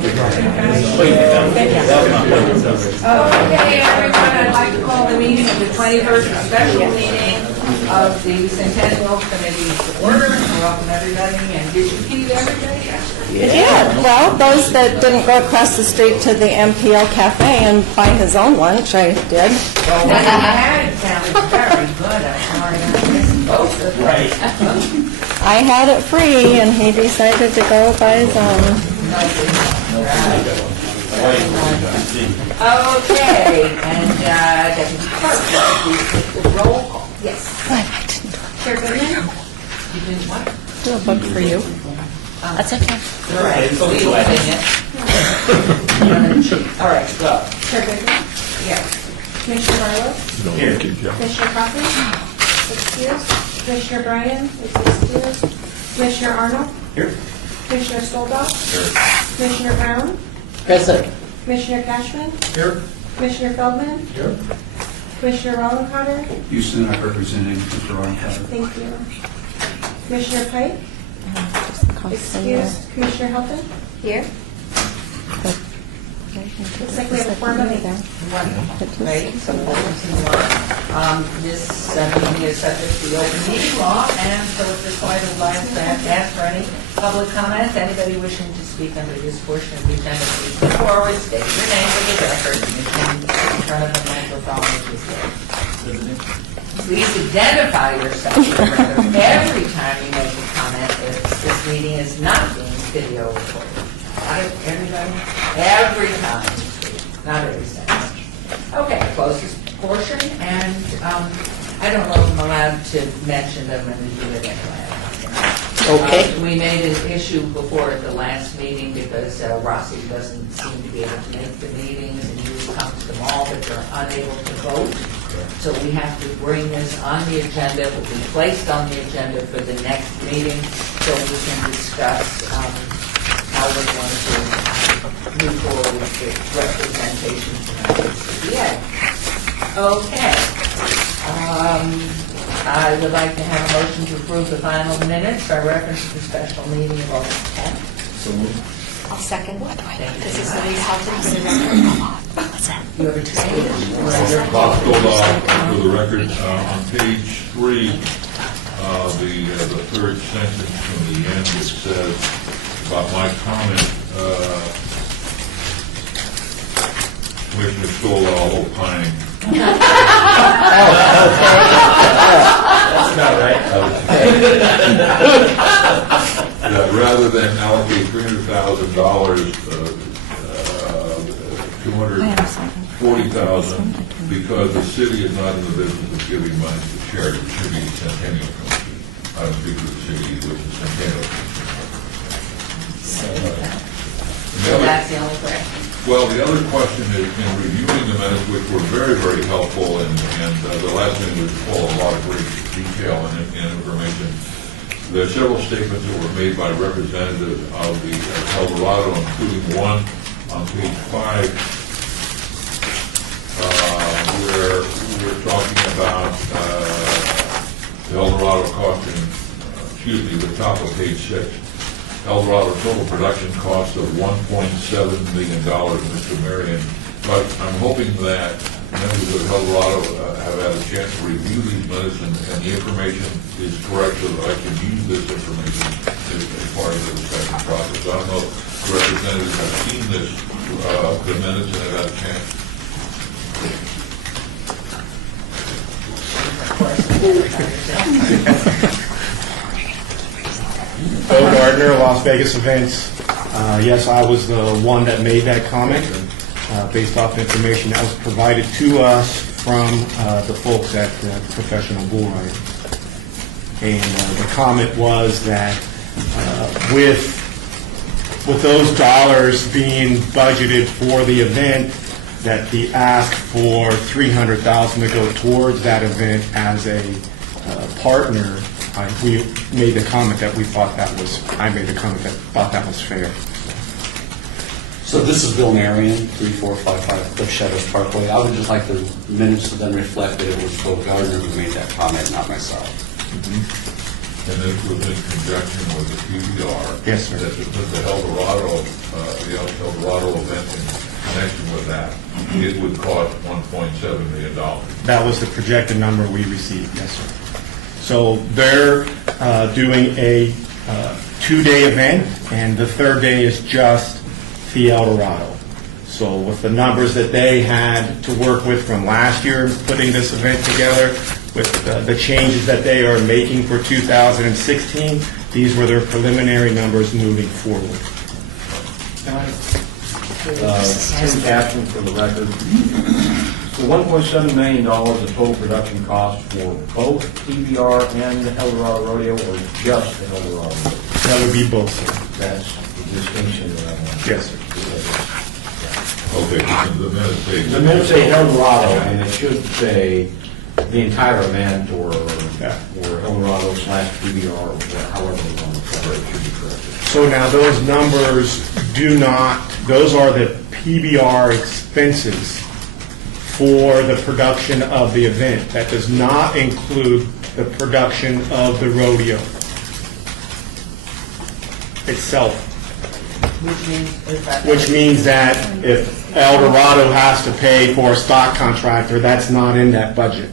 Okay, everyone, I'd like to call the meeting of the 21st special meeting of the Centennial Committee to order. Welcome, everybody, and did you feed everybody yesterday? Yeah, well, those that didn't go across the street to the MPL Cafe and buy his own lunch, I did. Well, what you had sounded very good. I'm sorry I missed both of them. Right. I had it free, and he decided to go buy his own. Okay, and Deputy Clerk, please take the roll call. Yes. I didn't Chair Goodman? You didn't what? do a book for you. That's okay. All right, so we will sing it. All right, go. Chair Goodman? Yes. Commissioner Barlow? Here. Commissioner Cochran? Excused. Commissioner Bryan is excused. Commissioner Arnold? Here. Commissioner Stoldoff? Commissioner Brown? Present. Commissioner Cashman? Here. Commissioner Feldman? Here. Commissioner Rollencotter? Houston, I'm representing Mr. Roncotter. Thank you. Commissioner Pike? Excused. Commissioner Helton? Here. Looks like we have a quorum of eight. Right, so this meeting is subject to the open meeting law, and so at this point, I'd like to ask for any public comments. Anybody wishing to speak under this portion of the agenda, please come forward, state your name for the record, and in front of the microphone if you say. Please identify yourself every time you make a comment if this meeting is not being video recorded. Got it, everybody? Every time. Not every sentence. Okay, close this portion, and I don't know if I'm allowed to mention them and do it anyway. Okay. We made an issue before at the last meeting because Rossi doesn't seem to be able to make the meetings, and he comes to them all, but they're unable to vote. So we have to bring this on the agenda, it will be placed on the agenda for the next meeting, so we can discuss how we're going to move forward with the representation from the CBA. Okay. I would like to have a motion to approve the final minutes by reference to the special meeting of August 10th. So moved. I'll second. This is the health and You ever take it? Bob Stoll, for the record, on page 3, the third sentence from the end, it says about my comment, Commissioner Stoll, opining. That's not right. That rather than allocate $300,000, $240,000, because the city is not in the business of giving money to charity, it should be Centennial Commission. I don't speak for the city, which is Centennial Commission. So that's the only question. Well, the other question is, in reviewing the minutes, which were very, very helpful, and the last meeting was full of a lot of great detail and information. There are several statements that were made by representatives of the Eldorado, including one on page 5, where we're talking about the Eldorado costing, the top of page 6. Eldorado total production cost of $1.7 million, Mr. Marion. But I'm hoping that members of Eldorado have had a chance to review these minutes and the information is correct so that I can use this information as part of the discussion process. I don't know if the representatives have seen this, the minutes, and have had a chance. Bill Gardner, Las Vegas Events. Yes, I was the one that made that comment based off information that was provided to us from the folks at Professional Bull Riding. And the comment was that with those dollars being budgeted for the event, that the ask for $300,000 to go towards that event as a partner, we made the comment that we thought that was, I made the comment that thought that was fair. So this is Bill Marion, 3455 Cliff Shadows Parkway. I would just like the minutes to then reflect that it was Bill Gardner who made that comment, not myself. and this was in conjunction with the PBR. Yes, sir. That to put the Eldorado event in connection with that, it would cost $1.7 million. That was the projected number we received, yes, sir. So they're doing a 2-day event, and the third day is just the Eldorado. So with the numbers that they had to work with from last year, putting this event together, with the changes that they are making for 2016, these were their preliminary numbers moving forward. Tim Cashman for the record. So $1.7 million in total production cost for both PBR and the Eldorado Rodeo, or just the Eldorado Rodeo? That would be both, sir. That's the distinction that I want. Yes, sir. Okay, the minutes say. The minutes say Eldorado, and it should say the entire event, or Eldorado / PBR, or however you want to cover it, should be corrected. So now those numbers those are the PBR expenses for the production of the event. That does not include the production of the rodeo itself. Which means that if Eldorado has to pay for a stock contractor, that's not in that budget.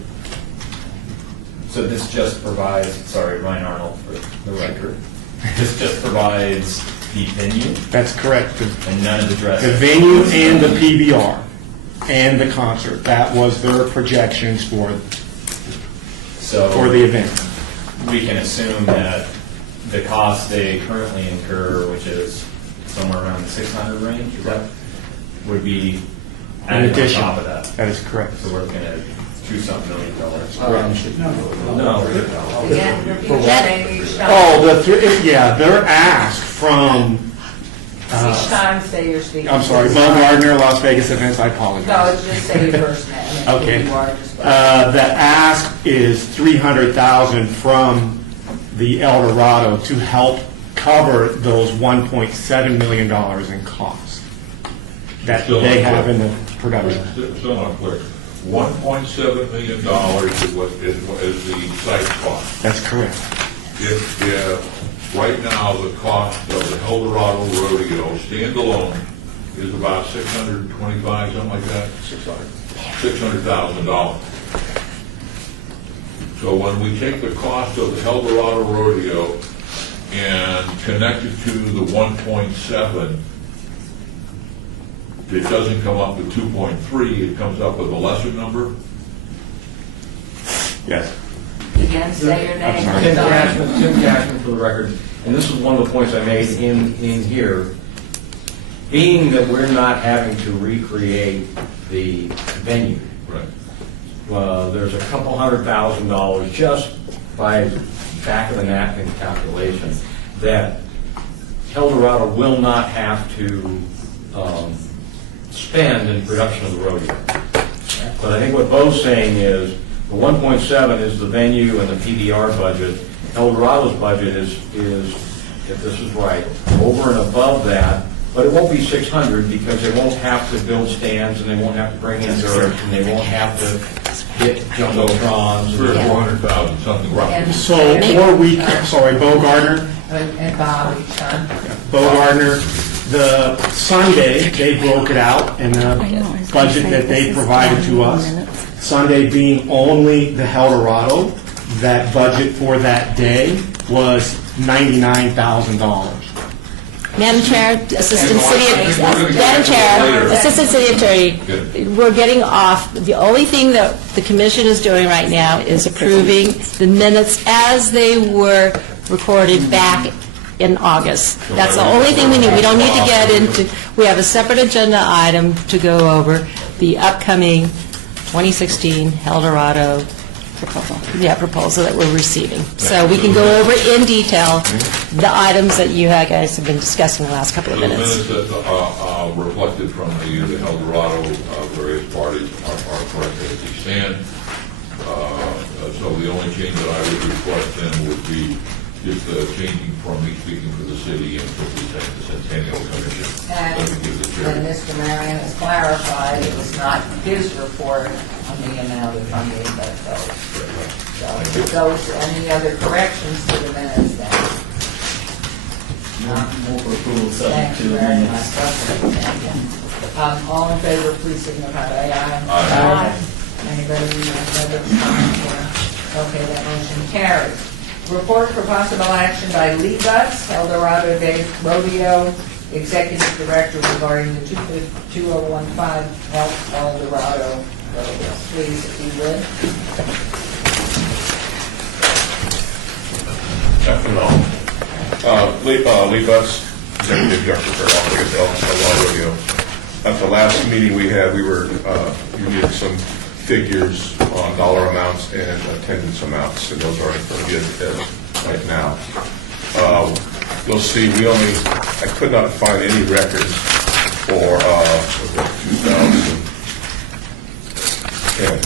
So this just provides, sorry, Ryan Arnold for the record, this just provides the venue That's correct. and none of the The dresses? venue and the PBR and the concert, that was their projections for So the event. we can assume that the cost they currently incur, which is somewhere around the 600 range, is that, would be In added on addition, top of that? that is correct. So we're looking at $2-something million. No. Again, repeat your name each time. Oh, they're asked from, Each time say your speech. I'm sorry, Bo Gardner, Las Vegas Events, I No, apologize. it's just say your first name. and Okay. who you are, just- The ask is $300,000 from the Eldorado to help cover those $1.7 million in costs that they have in the production. Still not clear. $1.7 million is the site cost. That's correct. If right now the cost of the Eldorado Rodeo standalone is about $625, something like that? $600,000. So when we take the cost of the Eldorado Rodeo and connect it to the 1.7, it doesn't come up with 2.3, it comes up with a lesser number? Yes. Again, say your name. sorry. Tim Cashman for the record, and this is one of the points I made in here. Being that we're not having to recreate the venue, Right. there's a couple $100,000 just by back of the napkin calculation that Eldorado will not have to spend in production of the rodeo. But I think what Bo's saying is the 1.7 is the venue and the PBR budget. Eldorado's budget is, if this is right, over and above that, but it won't be 600 because they won't have to build stands and they won't have to bring in dirt and they won't have to get jumbotrons. Three or 400,000, something rough. And- So, or we, sorry, Bo Gardner, And Bob each time. Bo Gardner, the Sunday, they broke it out in the budget that they provided to us. Sunday being only the Eldorado, that budget for that day was $99,000. Madam Chair, Assistant City Attorney, we're getting off. The only thing that the commission is doing right now is approving the minutes as they were recorded back in August. That's the only thing we need. We don't need to get into, we have a separate agenda item to go over, the upcoming 2016 Eldorado proposal that we're receiving. So we can go over in detail the items that you guys have been discussing the last couple of The minutes. minutes that are reflected from the Eldorado various parties are correct as they stand. So the only change that I would request then would be just changing from me speaking for the city and simply saying the Centennial Commission. And Let me give the chair. Mr. Marion has clarified it was not his report on the amount of funding that goes. So, those, any other corrections to the minutes then? Move for approval subject Thank to you the very much. minutes. Okay, thank you. All in favor, please signify by aye. Aye. Anybody have other comments here? Okay, that motion carries. Report for possible action by Lee Butts, El Dorado Day Rodeo Executive Director regarding the 2015 El Dorado Rodeo. Please, if you would. Afternoon. Lee Butts, Executive Director for Las Vegas El Dorado Rodeo. At the last meeting we had, we needed some figures on dollar amounts and attendance amounts, and those are in front of you right now. You'll see, I could not find any records for 2010.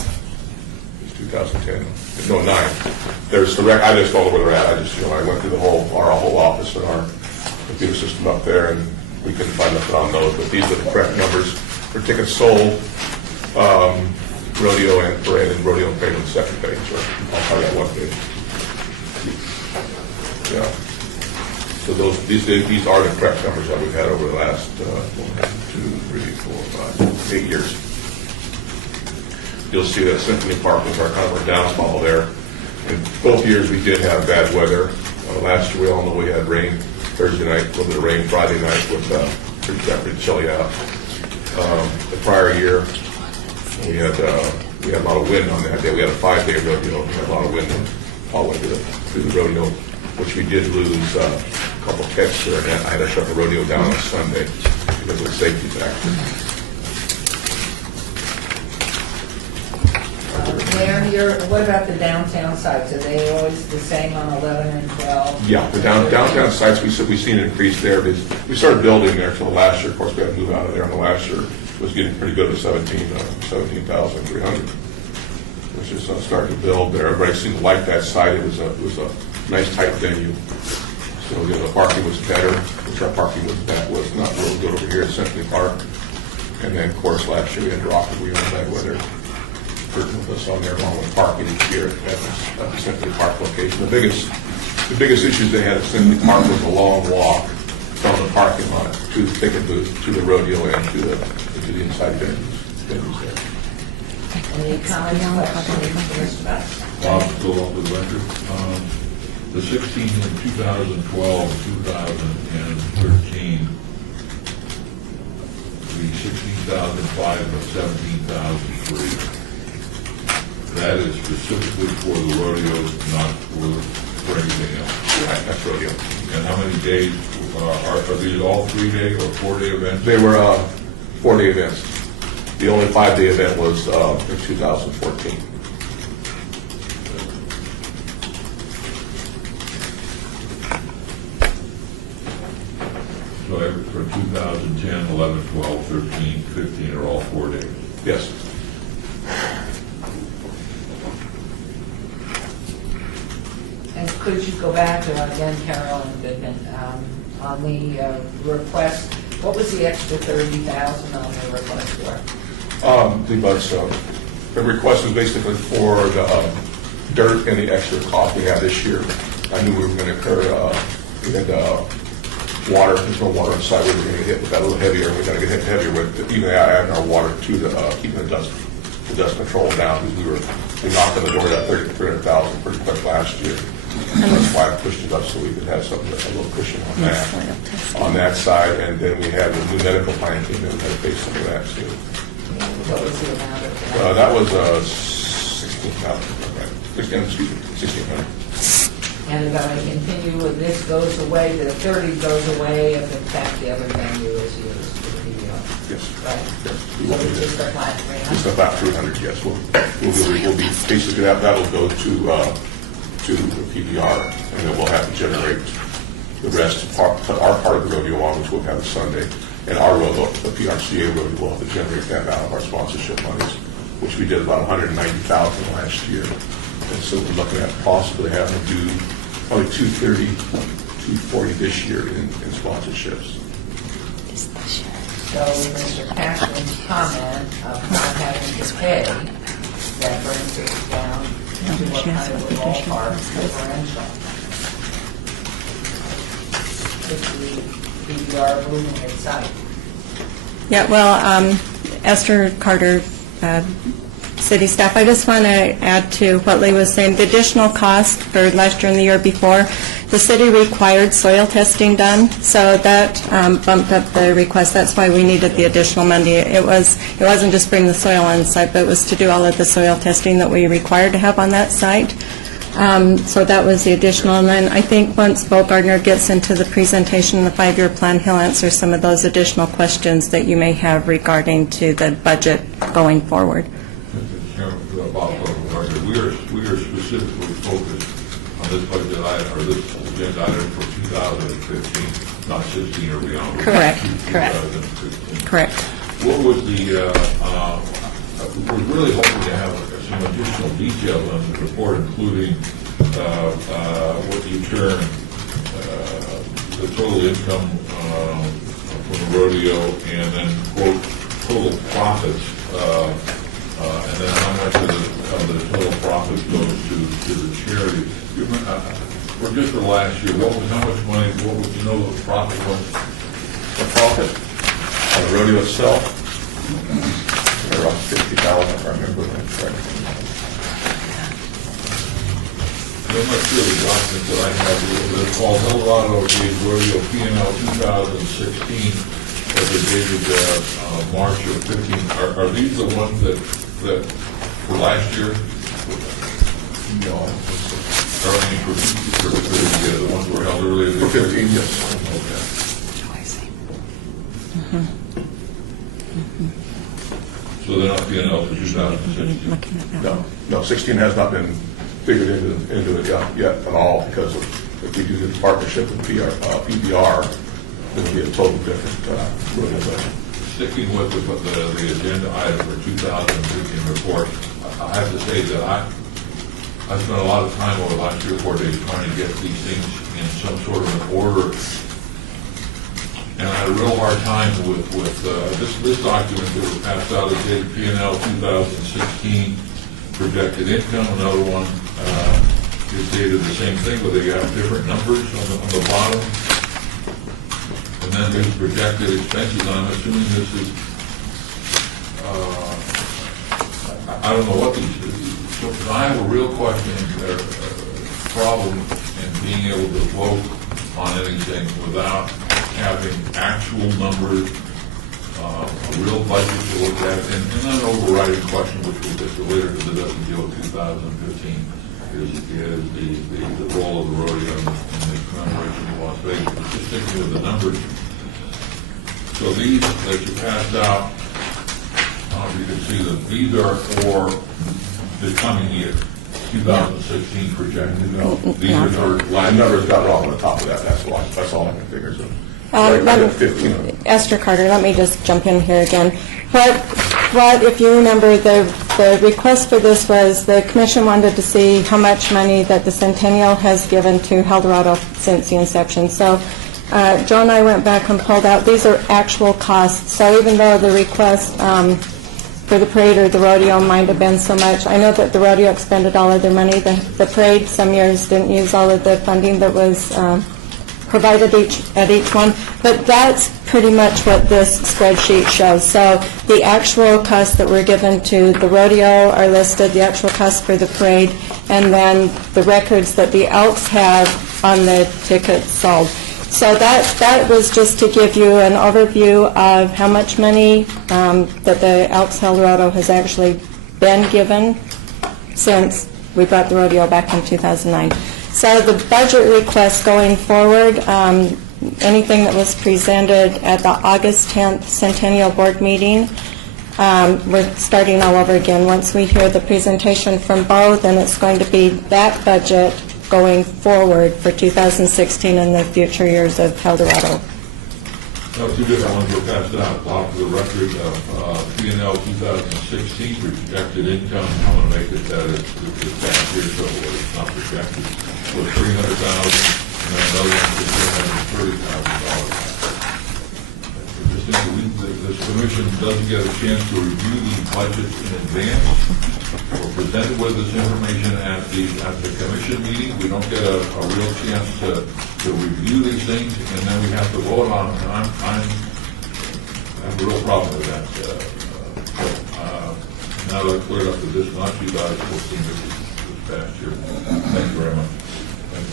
It's 2010. No, 9. There's the I just don't know where they're at. I went through our whole office and our computer system up there, and we couldn't find nothing on those. But these are the correct numbers for tickets sold, rodeo and parade, and rodeo and parade on the second page. Or I'll tell you that one page. Yeah. So these are the correct numbers that we've had over the last 1, 2, 3, 4, 5, 8 years. You'll see that Centennial Park was kind of our downfall there. In both years we did have bad weather. Last year we all know we had rain Thursday night, a little bit of rain Friday night with pretty chilly out. The prior year we had a lot of wind on that day. We had a 5-day rodeo. We had a lot of wind all the way through the rodeo, which we did lose a couple of catches there. And I had to shut the rodeo down on Sunday because of the safety factor. Mayor, what about the downtown sites? Are they always the same on 11 and 12? Yeah, the downtown sites, we've seen an increase there. We started building there until last year. Of course, we had to move out of there, and the last year was getting pretty good at 17,300, which is starting to build there. Everybody seemed to like that site. It was a nice, tight venue. So the parking was better, which our parking was not real good over here at Centennial Park. And then, of course, last year we had Rocket Wheel and bad weather. With us on there along with parking each year at the Centennial Park location. The biggest issues they had at Centennial Park was a long walk from the parking lot to the ticket booth, to the rodeo, and to the inside venues there. Any comments, questions for Mr. Butts? Bob, go off the record. The 16 in 2012, 2013, the 16,005 or 17,003. That is specifically for the rodeos, not for anything else. Right, that's rodeo. And how many days, are these all 3-day or 4-day events? They were 4-day events. The only 5-day event was in 2014. So for 2010, 11, 12, 13, 15 are all 4 days? Yes. And could you go back to, again, Carol and Goodman, on the request, what was the extra $30,000 on the request for? The request was basically for the dirt and the extra cost we had this year. I knew we were going to incur, we had water, there's no water inside, we were going to get hit with that a little heavier, and we're going to get hit heavier with even adding our water to keeping the dust control down, because we knocked on the door of that $300,000 pretty quick last year. That's why I pushed it up so we could have something, a little cushion on that side. And then we had the new medical plan came in, we had to pay some of that too. What was the amount of that? That was $16,000, right? 1,600. And they're going to continue, with this goes away, the 30 goes away if in fact the other venue is used for the Yes. right? Yes. So it's just a flat Just 300? about 300, yes. We'll be basically that'll go to the PBR, and then we'll have to generate the rest, our part of the rodeo on, which we'll have a Sunday, and our rodeo, the PRCA rodeo, we'll have to generate that out of our sponsorship monies, which we did about $190,000 last year. And so we're looking at possibly having to do probably $230, $240 this year in sponsorships. So Mr. Cashman's comment of not having to pay, that brings it down into what kind of a ballpark differential if the PBR moving its site. Yeah, well, Esther Carter, city staff, I just want to add to what Lee was saying. The additional cost for last year and the year before, the city required soil testing done, so that bumped up the request. That's why we needed the additional money. It wasn't just bring the soil on site, but it was to do all of the soil testing that we required to have on that site. So that was the additional. And then I think once Bo Gardner gets into the presentation of the 5-year plan, he'll answer some of those additional questions that you may have regarding to the budget going forward. Mr. Chairman, Bob Gardner, we are specifically focused on this budget item, or this agenda item for 2015, not 16 or beyond. Correct. 2015. Correct. What was the, we're really hoping to have some additional details on the report, including what you term the total income from the rodeo, and then, quote, total profits, and then how much of the total profits goes to the charity. Or just for last year, how much money, what would you know the profit was? The profit on the rodeo itself, around 50,000, if I remember that correctly. I'm not sure the document that I have, it's called Eldorado Rodeo P&L 2016, that they dated March of 15. Are these the ones that for last year? No, Or I mean, for the ones that were held earlier for this year? 15, yes. Okay. So they're not P&L for 2016? No, 16 has not been figured into it yet at all, because if we do the partnership with PBR, it'll be a total different rodeo budget. Sticking with the agenda item for 2015 report, I have to say that I spent a lot of time over the last 3 or 4 days trying to get these things in some sort of an order, and I had a real hard time with this document that was passed out as dated P&L 2016 projected income. Another one is dated the same thing, but they have different numbers on the bottom. And then there's projected expenses. I'm assuming this is, I don't know what these are. So I have a real question, problem in being able to vote on anything without having actual numbers, a real budget to look at, and an overriding question, which we'll get to later, because it doesn't deal with 2015, is the role of the rodeo in the commemoration of Las Vegas. But just sticking with the numbers. So these that you passed out, you can see that these are for the coming year, 2016 projected. No, these are for My last numbers got wrong on the top of that, that's why. That's all I can figure. So, Let 15. Esther Carter, let me just jump in here again. What if you remember, the request for this was the commission wanted to see how much money that the Centennial has given to Eldorado since the inception. So Joe and I went back and pulled out, these are actual costs. So even though the request for the parade or the rodeo might have been so much, I know that the rodeo expended all of their money. The parade some years didn't use all of the funding that was provided at each one, but that's pretty much what this spreadsheet shows. So the actual costs that were given to the rodeo are listed, the actual cost for the parade, and then the records that the Elks have on the tickets sold. So that was just to give you an overview of how much money that the Elks Eldorado has actually been given since we brought the rodeo back in 2009. So the budget request going forward, anything that was presented at the August 10th Centennial Board meeting, we're starting all over again. Once we hear the presentation from Bo, then it's going to be that budget going forward for 2016 and the future years of Eldorado. No, two different ones were passed out. Off the record of P&L 2016 projected income. I'm going to make it that it's back here, so it's not projected. Was $300,000, and then another one for $330,000. Just think this commission doesn't get a chance to review these budgets in advance. We're presented with this information at the commission meeting. We don't get a real chance to review these things, and then we have to vote on them. And I have a real problem with that. Now that I've cleared up the disconnect, you guys will see this past year. Thank you very much.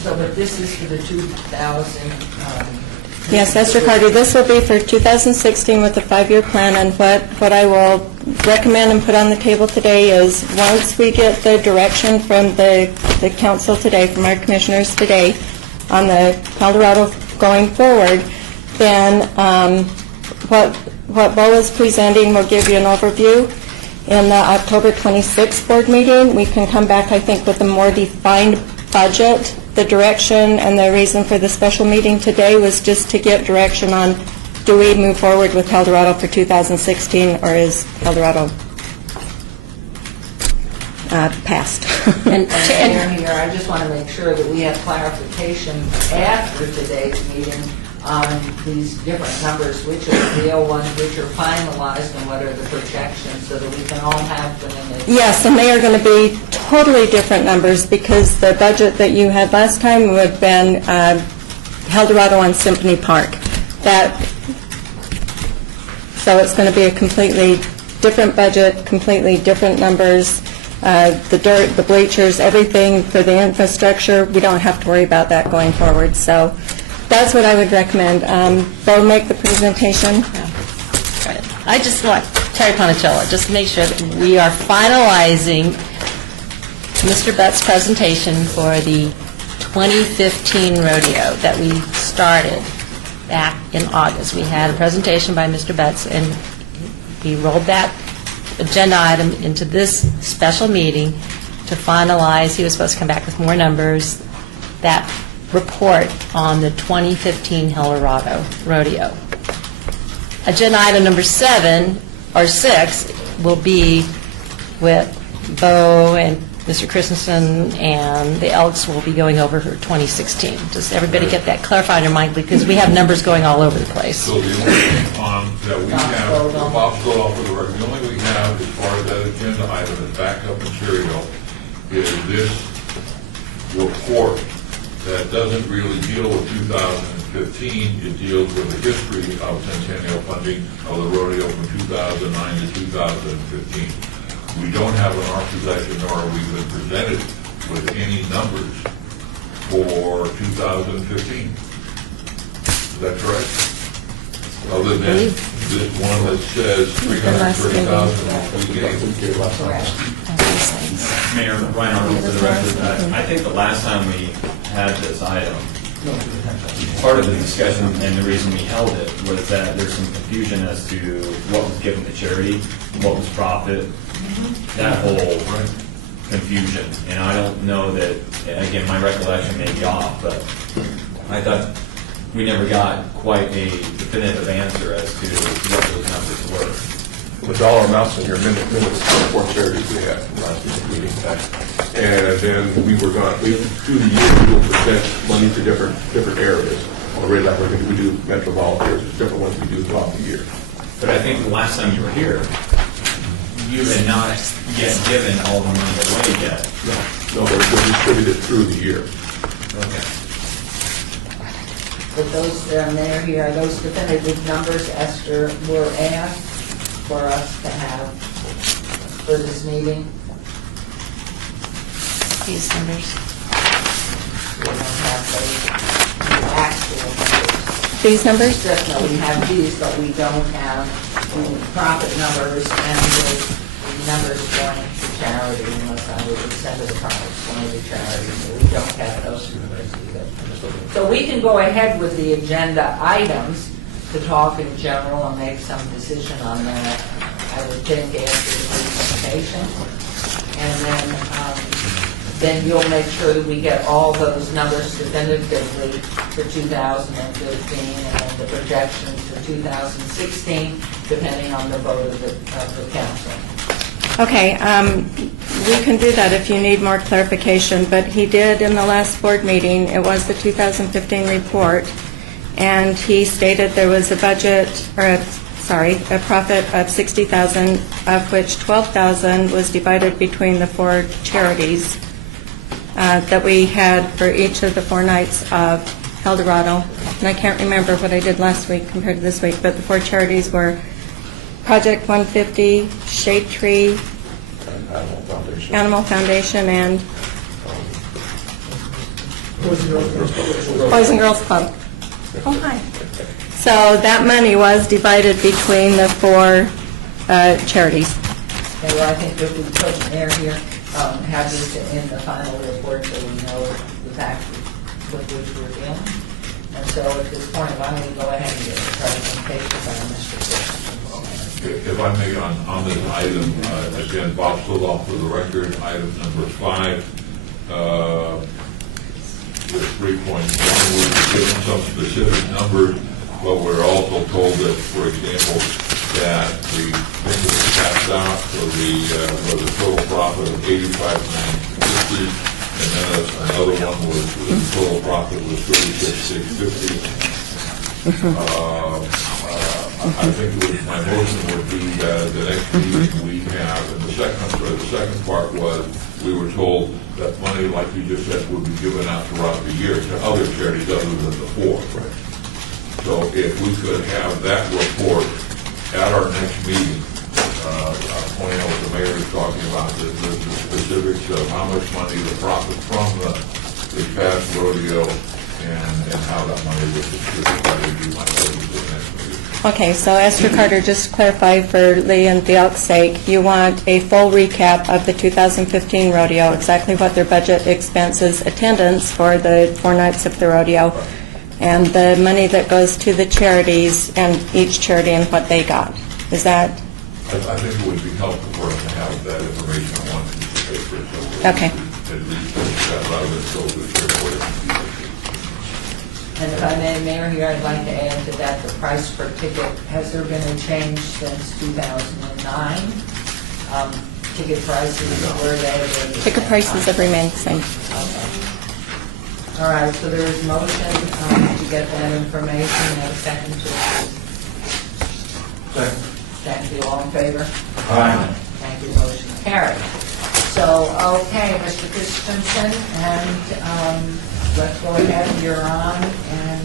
So, but this is for the 2000, Yes, Esther Carter, this will be for 2016 with the 5-year plan, and what I will recommend and put on the table today is, once we get the direction from the council today, from our commissioners today, on the Eldorado going forward, then what Bo is presenting will give you an overview. In the October 26th board meeting, we can come back, I think, with a more defined budget. The direction and the reason for the special meeting today was just to get direction on, do we move forward with Eldorado for 2016, or is Eldorado passed? and here, I just want to make sure that we have clarification after today's meeting on these different numbers, which are the real ones, which are finalized, and what are the projections, so that we can all have them in the... Yes, and they are going to be totally different numbers, because the budget that you had last time would have been Eldorado on Symphony Park. So it's going to be a completely different budget, completely different numbers. The dirt, the bleachers, everything for the infrastructure, we don't have to worry about that going forward. So that's what I would recommend. They'll make the presentation. Right. I just want Terry Ponticello, just to make sure that we are finalizing Mr. Butt's presentation for the 2015 rodeo that we started back in August. We had a presentation by Mr. Butts, and we rolled that agenda item into this special meeting to finalize. He was supposed to come back with more numbers. That report on the 2015 Eldorado rodeo. Agenda item number 7 or 6 will be with Bo and Mr. Christensen, and the Elks will be going over for 2016. Does everybody get that clarified in mind? Because we have numbers going all over the place. So the only thing that we have, Bob's going off for the record, the only thing we have as far as that agenda item as backup material is this report that doesn't really deal with 2015. It deals with the history of Centennial funding of the rodeo from 2009 to 2015. We don't have in our possession, nor have we been presented with any numbers for 2015. Is that correct? Other than this one that says 330,000 we gave. Mayor, Ryan Arnold for the record. I think the last time we had this item, part of the discussion and the reason we held it was that there's some confusion as to what was given to charity, what was profit, that whole confusion. And I don't know that, again, my recollection may be off, but I thought we never got quite a definitive answer as to what those numbers were. The dollar amounts in your minutes for charities we had from last week's meeting. And then we were going, through the year, we will present money to different areas. Already, like we do Metro Volunteers, there's different ones we do throughout the year. But I think the last time you were here, you had not yet given all the money away yet. No, they're distributed through the year. Okay. But those, Mayor, here are those definitive numbers, Esther, were asked for us to have for this meeting. These numbers. We don't have those actual numbers. These numbers? No, we have these, but we don't have the profit numbers and the numbers going to charity, unless I would send the profits going to charity. So we don't have those numbers either. So we can go ahead with the agenda items to talk in general and make some decision on that, I would think, after the presentation. And then you'll make sure that we get all those numbers definitively for 2015 and then the projections for 2016, depending on the vote of the council. Okay, we can do that if you need more clarification, but he did in the last board meeting, it was the 2015 report, and he stated there was a budget, or a profit of $60,000, of which $12,000 was divided between the 4 charities that we had for each of the 4 nights of Eldorado. And I can't remember what I did last week compared to this week, but the 4 charities were Project 150, Shade Tree, Animal Foundation, and Boys and Girls Club. Oh, hi. So that money was divided between the 4 charities. Okay, well, I think if we put Mayor here, have this in the final report so we know the fact with which we're dealing. And so at this point, why don't we go ahead and get the presentation by Mr. Christensen. If I may, on this item, again, Bob Slovoff for the record, item number 5, with 3.1, we're given some specific numbers, but we're also told that, for example, that the thing that was passed out was a total profit of $85,950, and then another one was the total profit was $36,650. I think my motion would be the next meeting we have, and the second part was we were told that money, like you just said, would be given out throughout the year to other charities other than the 4. Right. So if we could have that report at our next meeting, pointing out what the mayor is talking about, the specifics of how much money, the profit from the past rodeo, and how that money was distributed, that would be my motion for the next meeting. Okay, so Esther Carter, just clarify for Lee and Theok's sake, you want a full recap of the 2015 rodeo, exactly what their budget, expenses, attendance for the 4 nights of the rodeo, and the money that goes to the charities and each charity and what they got. Is that? I think it would be helpful for us to have that information on one piece of paper. So Okay. At least that rather than go to the report. And if I may, Mayor, here, I'd like to add to that the price per ticket. Has there been a change since 2009? Ticket prices, where they? Ticket prices have remained the same. Okay. All right, so there is motion to get that information, and a second to it. Thank you, all in favor? Aye. Thank you, motion carried. So, okay, Mr. Christensen, and let's go ahead, you're on, and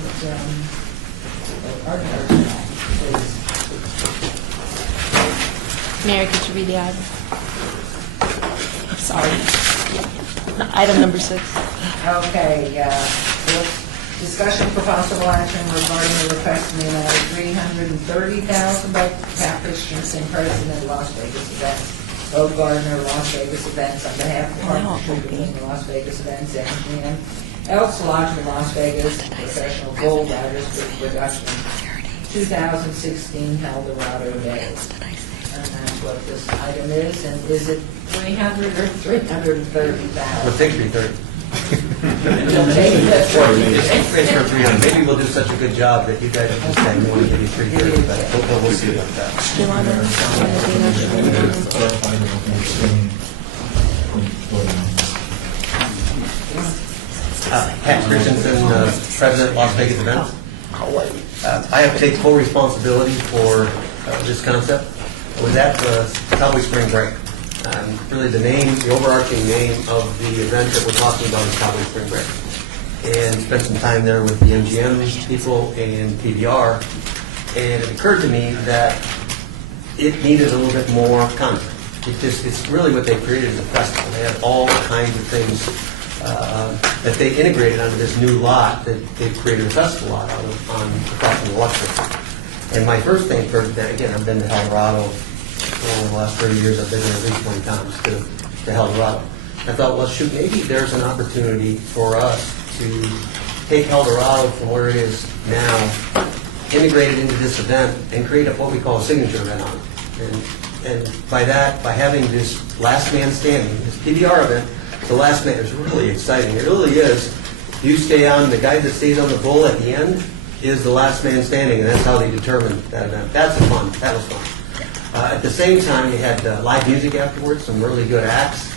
please. Mary, could you read the item? Sorry. Item number 6. Okay, discussion for possible action regarding the request in the amount of $330,000 by Pat Christensen, President of Las Vegas Events, Bo Gardner, Las Vegas Events, on behalf of the partnership between the Las Vegas Events and Elks Lodge in Las Vegas, Professional Bull Riders Production, 2016 Eldorado Days. And that's what this item is, and is it 300 or 330,000? We'll take 330. You'll take this. Raise for 300. Maybe we'll do such a good job that you guys will say we want to give you 330, but we'll see about that. Do you want Pat Christensen, President, Las Vegas Events. I have to take full responsibility for this concept. I was at the Cowboy Spring Break. Really the overarching name of the event that we're talking about is Cowboy Spring Break. And spent some time there with the MGM people and PBR. And it occurred to me that it needed a little bit more content. It's really what they created as a festival. They had all kinds of things that they integrated onto this new lot that they've created a festival lot out of across from the Luxor. And my first thing, again, I've been to Eldorado for the last 30 years. I've been there at least 20 times to Eldorado. I thought, well, shoot, maybe there's an opportunity for us to take Eldorado from where it is now, integrate it into this event, and create what we call a signature event on it. And by that, by having this last man standing, this PBR event, the last man is really exciting. It really is. You stay on, the guy that stays on the bull at the end is the last man standing, and that's how they determine that event. That's fun. That was fun. At the same time, you had live music afterwards, some really good acts.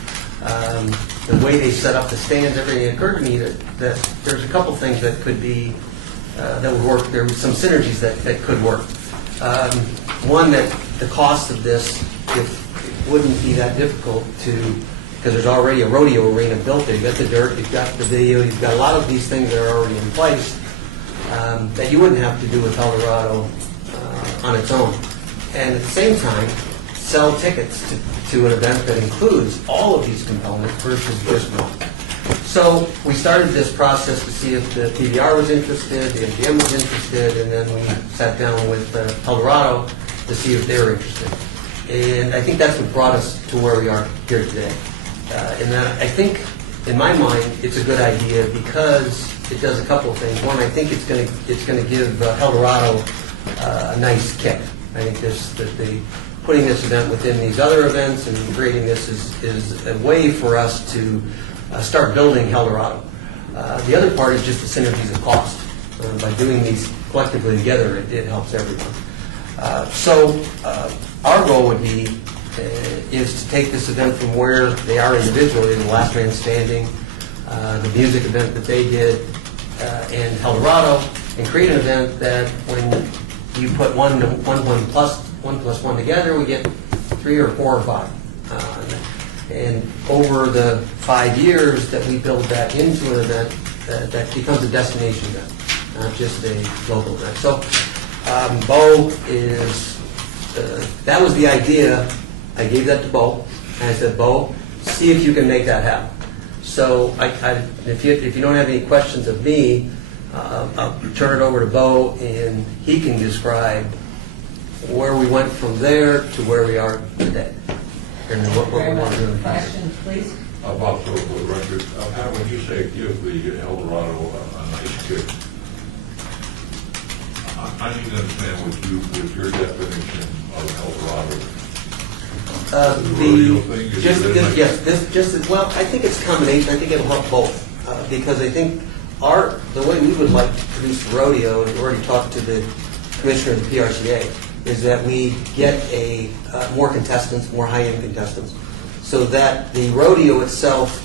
The way they set up the stands, everything. It occurred to me that there's a couple things that could be, that would work. There were some synergies that could work. One, that the cost of this, if it wouldn't be that difficult to, because there's already a rodeo arena built there. You've got the dirt, you've got the video, you've got a lot of these things that are already in place that you wouldn't have to do with Eldorado on its own. And at the same time, sell tickets to an event that includes all of these components versus just one. So we started this process to see if the PBR was interested, the MGM was interested, and then we sat down with Eldorado to see if they were interested. And I think that's what brought us to where we are here today. And that I think, in my mind, it's a good idea because it does a couple of things. One, I think it's going to give Eldorado a nice kick. I think putting this event within these other events and creating this is a way for us to start building Eldorado. The other part is just the synergies of cost. By doing these collectively together, it helps everyone. So our goal would be is to take this event from where they are individually, the Last Man Standing, the music event that they did, and Eldorado, and create an event that when you put one plus one together, we get 3 or 4 or 5. And over the 5 years that we build that into an event, that becomes a destination event, not just a local event. So Bo is, that was the idea. I gave that to Bo, and I said, Bo, see if you can make that happen. So if you don't have any questions of me, I'll turn it over to Bo, and he can describe where we went from there to where we are today. And what we want to do. Questions, please? About for the record, Pat, when you say give the Eldorado a nice kick, I need to understand what your definition of Eldorado. Well, I think it's a combination. I think it'll help both because I think the way we would like to produce the rodeo, and we already talked to the commissioner of the PRCA, is that we get more contestants, more high-end contestants, so that the rodeo itself,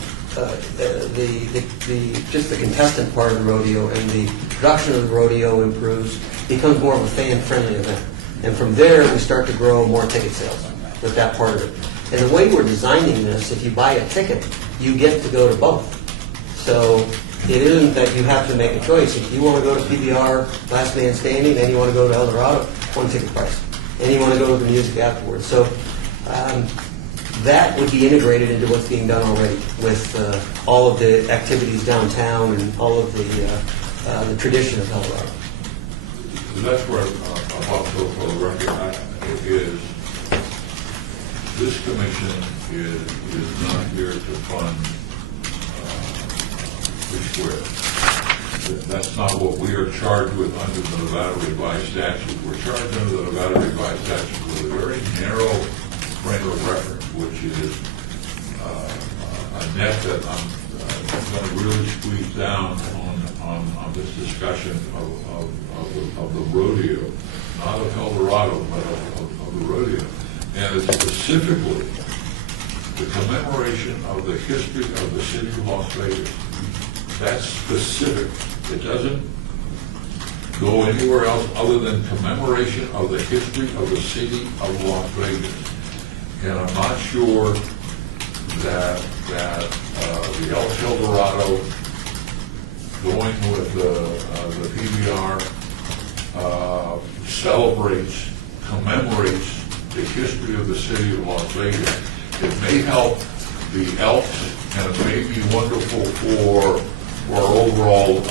just the contestant part of the rodeo and the production of the rodeo improves, becomes more of a fan-friendly event. And from there, we start to grow more ticket sales with that part of it. And the way we're designing this, if you buy a ticket, you get to go to both. So it isn't that you have to make a choice. If you want to go to PBR, Last Man Standing, and you want to go to Eldorado, one ticket price. And you want to go to the music afterwards. So that would be integrated into what's being done already with all of the activities downtown and all of the tradition of Eldorado. That's where, for the record, this commission is not here to fund Free Square. That's not what we are charged with under the Nevada Revised Statute. We're charged under the Nevada Revised Statute with a very narrow frame of reference, which is a net that I'm going to really squeeze down on this discussion of the rodeo, not of Eldorado, but of the rodeo. And it's specifically the commemoration of the history of the city of Las Vegas. That's specific. It doesn't go anywhere else other than commemoration of the history of the city of Las Vegas. And I'm not sure that the Eldorado going with the PBR celebrates, commemorates the history of the city of Las Vegas. It may help the Elks, and it may be wonderful for our overall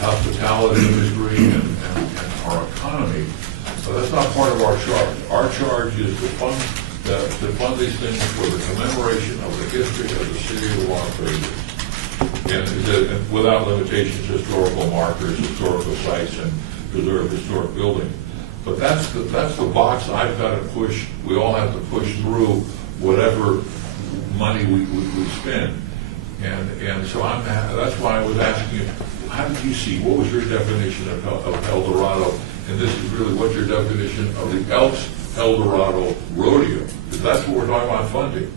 hospitality industry and our economy, but that's not part of our charge. Our charge is to fund these things for the commemoration of the history of the city of Las Vegas. And without limitations, historical markers, historical sites, and preserve historic buildings. But that's the box I've got to push. We all have to push through whatever money we spend. And so that's why I was asking you, how did you see, what was your definition of Eldorado? And this is really what's your definition of the Elks Eldorado Rodeo? Because that's what we're talking about funding.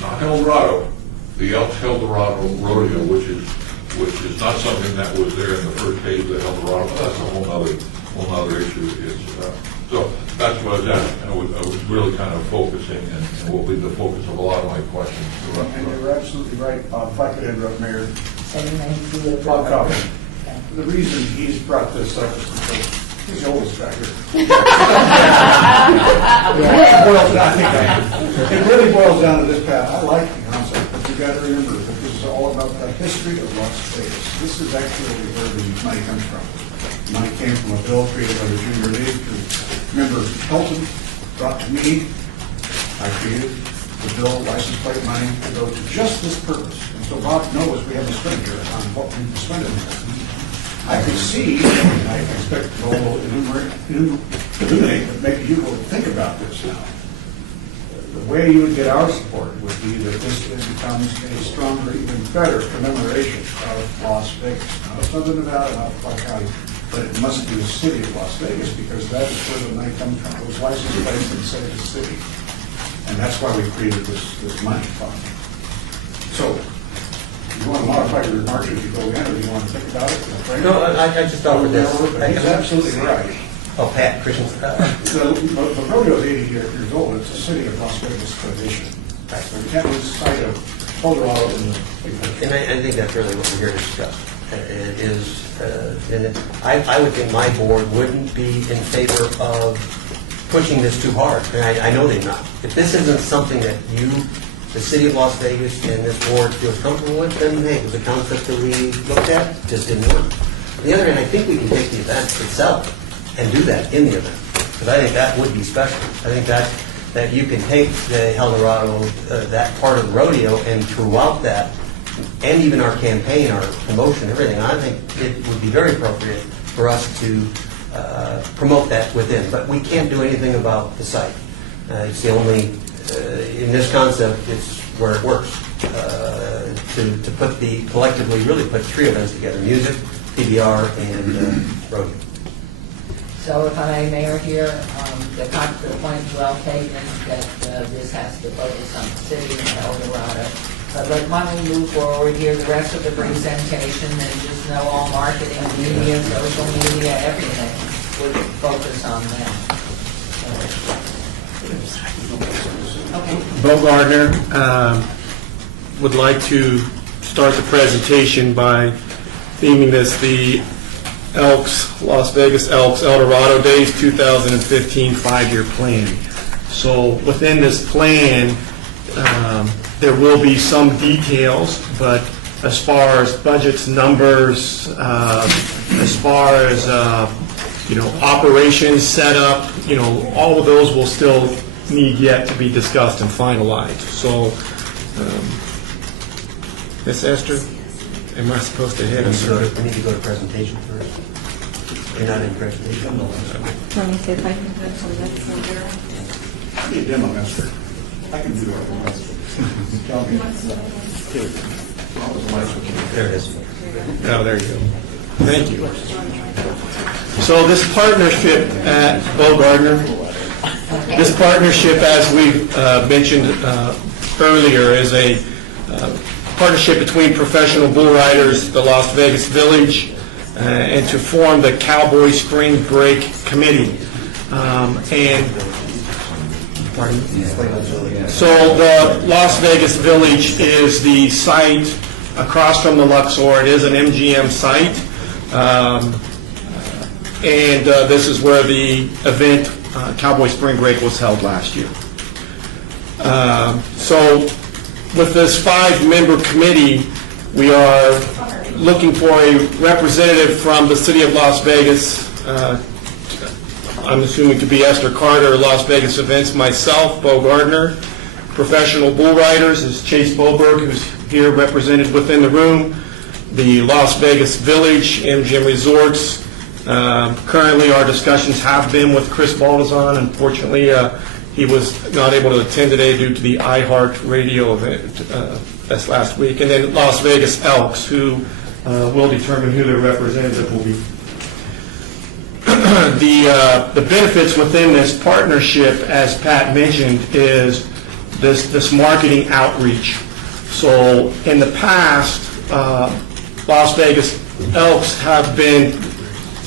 Not Eldorado, the Elks Eldorado Rodeo, which is not something that was there in the first page of the Eldorado. That's a whole whole other issue is, so that's what I was at. I was really kind of focusing and will be the focus of a lot of my questions. And you're absolutely right. If I could interrupt, Mayor. Say your name, who you Bob represent. Coffey. The reason he's brought this up is because he's the oldest back here. It really boils down to this, Pat. I like the concept, but you got to remember that this is all about the history of Las Vegas. This is actually where the money comes from. Money came from a bill created by the Junior League. Remember, Hilton brought to me, I created the bill, license plate money to go to just this purpose. And so Bob knows we have a expenditure on what we spend in there. I can see, and I expect to illuminate, but maybe you will think about this now. The way you would get our support would be that this becomes a stronger, even better commemoration of Las Vegas. Now, it's Southern Nevada, not Clark County, but it must be the city of Las Vegas because that is where the money comes from. Those license plates and say the city. And that's why we created this money fund. So, you want to modify your remarks as you go in, or do you want to think about it? No, I just offered this. He's absolutely right. Oh, Pat Christensen. The rodeo is 80 years old. It's a city of Las Vegas tradition. So we can't lose sight of Colorado in the big picture. And I think that's really what we're here to discuss. It is, I would think my board wouldn't be in favor of pushing this too hard. And I know they're not. If this isn't something that you, the city of Las Vegas, and this board feels comfortable with, then hey, it was a concept that we looked at, just didn't work. On the other hand, I think we can take the event itself and do that in the event, because I think that would be special. I think that you can take the Eldorado, that part of the rodeo, and throughout that, and even our campaign, our promotion, everything, I think it would be very appropriate for us to promote that within. But we can't do anything about the site. It's the only, in this concept, it's where it works. To put collectively really put three events together, music, PBR, and rodeo. So if I may, Mayor, here, the point is well taken that this has to focus on the city of El Dorado. But why don't we move forward here, the rest of the presentation, and just know all marketing, media, social media, everything would focus on that. Okay. Bo Gardner would like to start the presentation by theming this the Elks, Las Vegas Elks El Dorado Days 2015 5-year plan. So within this plan, there will be some details, but as far as budgets, numbers, as far as operations, setup, all of those will still need yet to be discussed and finalized. So, Ms. Esther, am I supposed to head us? We need to go to presentation first. You're not in presentation? No. Let me see if I can put some next one there. I'll be a demo master. I can do that. Tell me. There it is. Oh, there you go. Thank you. So this partnership at Bo Gardner, this partnership, as we mentioned earlier, is a partnership between professional bull riders, the Las Vegas Village, and to form the Cowboy Spring Break Committee. So the Las Vegas Village is the site across from the Luxor. It is an MGM site. And this is where the event, Cowboy Spring Break, was held last year. So with this 5-member committee, we are looking for a representative from the city of Las Vegas. I'm assuming to be Esther Carter, Las Vegas Events, myself, Bo Gardner. Professional bull riders is Chase Boberg, who's here represented within the room. The Las Vegas Village, MGM Resorts. Currently, our discussions have been with Chris Baldazan. Unfortunately, he was not able to attend today due to the iHeart Radio event that's last week. And then Las Vegas Elks, who will determine who their representative will be. The benefits within this partnership, as Pat mentioned, is this marketing outreach. So in the past, Las Vegas Elks have been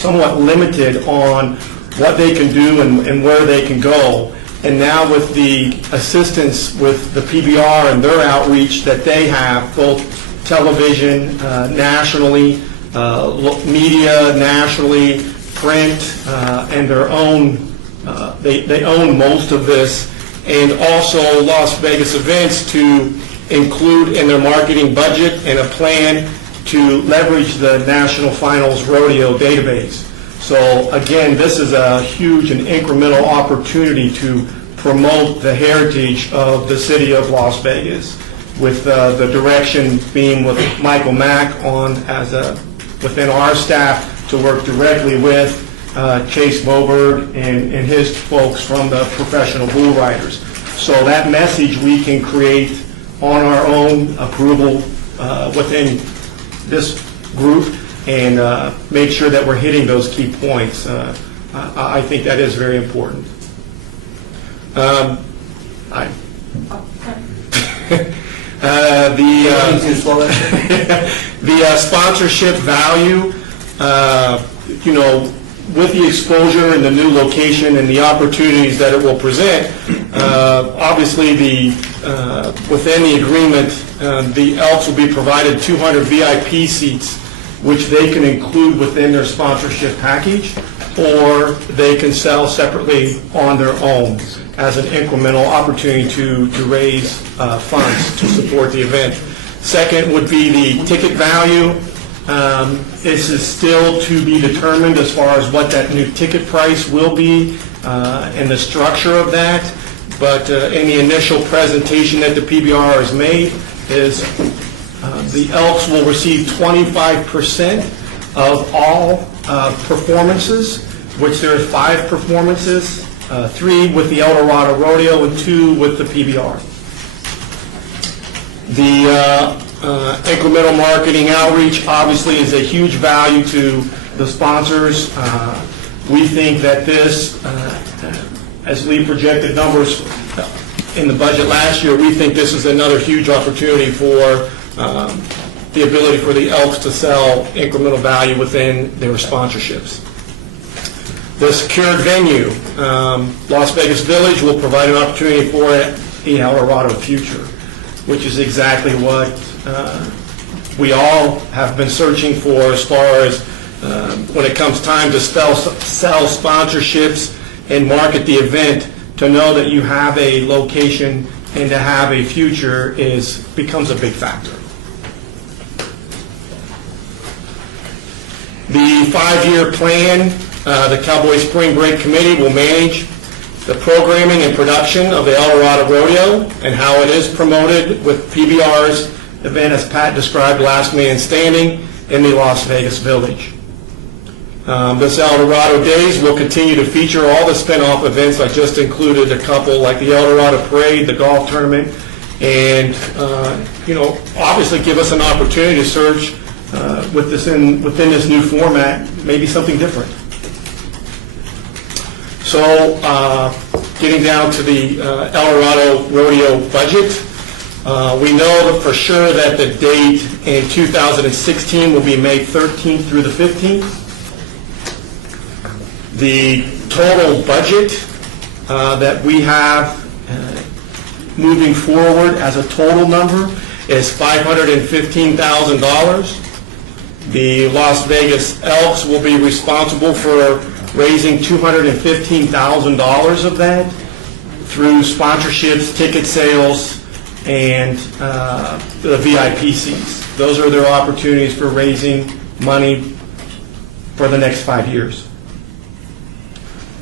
somewhat limited on what they can do and where they can go. And now with the assistance with the PBR and their outreach that they have, both television nationally, media nationally, print, and their own, they own most of this, and also Las Vegas Events to include in their marketing budget and a plan to leverage the National Finals Rodeo database. So again, this is a huge and incremental opportunity to promote the heritage of the city of Las Vegas, with the direction being with Michael Mack on within our staff to work directly with Chase Boberg and his folks from the Professional Bull Riders. So that message we can create on our own approval within this group and make sure that we're hitting those key points. I think that is very important. The sponsorship value, with the exposure and the new location and the opportunities that it will present, obviously within the agreement, the Elks will be provided 200 VIP seats, which they can include within their sponsorship package, or they can sell separately on their own as an incremental opportunity to raise funds to support the event. Second would be the ticket value. This is still to be determined as far as what that new ticket price will be and the structure of that. But in the initial presentation that the PBR has made is the Elks will receive 25% of all performances, which there are 5 performances, 3 with the El Dorado Rodeo and 2 with the PBR. The incremental marketing outreach obviously is a huge value to the sponsors. We think that this, as we projected numbers in the budget last year, we think this is another huge opportunity for the ability for the Elks to sell incremental value within their sponsorships. The secured venue, Las Vegas Village, will provide an opportunity for the El Dorado future, which is exactly what we all have been searching for as far as when it comes time to sell sponsorships and market the event. To know that you have a location and to have a future becomes a big factor. The 5-year plan, the Cowboy Spring Break Committee will manage the programming and production of the El Dorado Rodeo and how it is promoted with PBR's event, as Pat described, Last Man Standing in the Las Vegas Village. This El Dorado Days will continue to feature all the spin-off events. I just included a couple, like the El Dorado Parade, the golf tournament, and obviously give us an opportunity to search within this new format, maybe something different. So, getting down to the El Dorado Rodeo budget, we know for sure that the date in 2016 will be May 13th through the 15th. The total budget that we have moving forward as a total number is $515,000. The Las Vegas Elks will be responsible for raising $215,000 of that through sponsorships, ticket sales, and the VIP seats. Those are their opportunities for raising money for the next 5 years.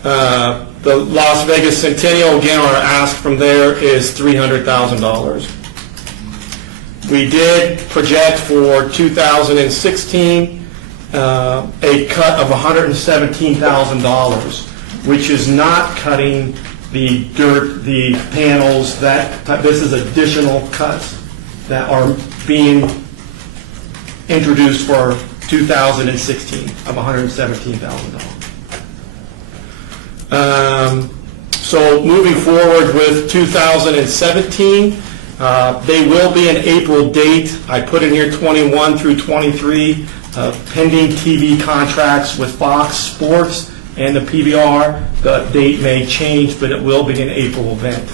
The Las Vegas Centennial, again, our ask from there is $300,000. We did project for 2016 a cut of $117,000, which is not cutting the dirt, the panels. This is additional cuts that are being introduced for 2016 of $117,000. So moving forward with 2017, they will be an April date. I put in here 21 through 23. pending TV contracts with Fox Sports and the PBR. The date may change, but it will be an April event.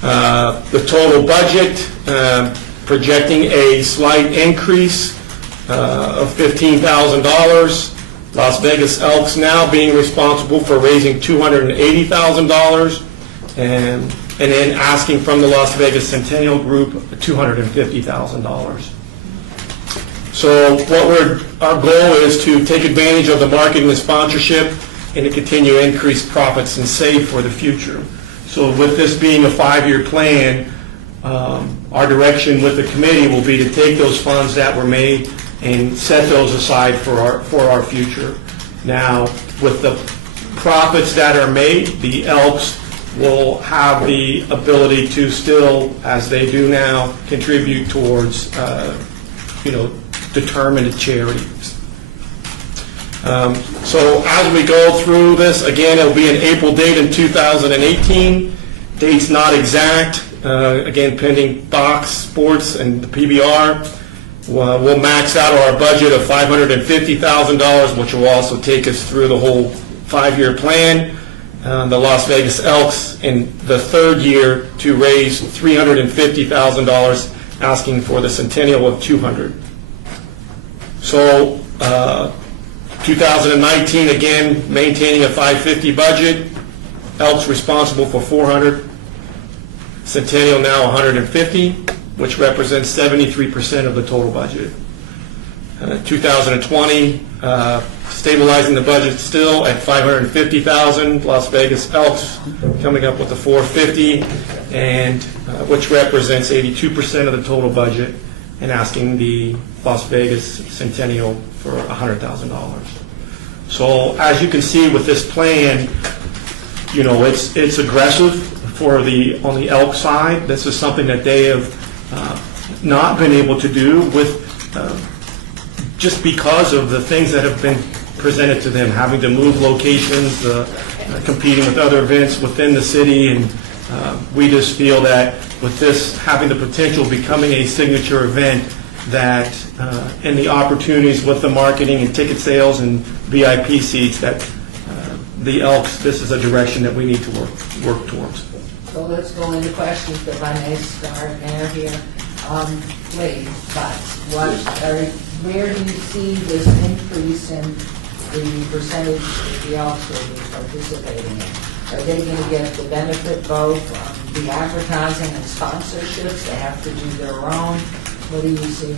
The total budget, projecting a slight increase of $15,000. Las Vegas Elks now being responsible for raising $280,000, and then asking from the Las Vegas Centennial Group $250,000. So our goal is to take advantage of the marketing and sponsorship and to continue to increase profits and save for the future. So with this being a 5-year plan, our direction with the committee will be to take those funds that were made and set those aside for our future. Now, with the profits that are made, the Elks will have the ability to still, as they do now, contribute towards, determined charities. So as we go through this, again, it'll be an April date in 2018. Date's not exact. Again, pending Fox Sports and the PBR. We'll max out our budget of $550,000, which will also take us through the whole 5-year plan. The Las Vegas Elks in the 3rd year to raise $350,000, asking for the Centennial of $200,000. So 2019, again, maintaining a $550 budget. Elks responsible for $400,000. Centennial now $150,000, which represents 73% of the total budget. 2020, stabilizing the budget still at $550,000. Las Vegas Elks coming up with the $450,000, and which represents 82% of the total budget, and asking the Las Vegas Centennial for $100,000. So as you can see with this plan, it's aggressive on the Elk side. This is something that they have not been able to do with just because of the things that have been presented to them, having to move locations, competing with other events within the city, and we just feel that with this having the potential of becoming a signature event, that and the opportunities with the marketing and ticket sales and VIP seats, that the Elks, this is a direction that we need to work towards. So let's go into questions, if I may start, Mayor, here. Please, where do you see this increase in the percentage that the Elks will be participating in? Are they going to get the benefit both from the advertising and sponsorships? They have to do their own. What do you see?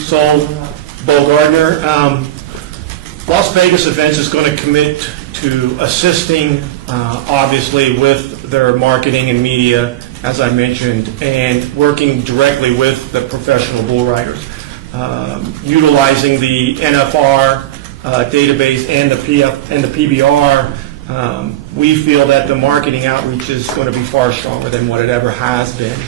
So, Bo Gardner, Las Vegas Events is going to commit to assisting, obviously, with their marketing and media, as I mentioned, and working directly with the professional bull riders, utilizing the NFR database and the PBR. We feel that the marketing outreach is going to be far stronger than what it ever has been.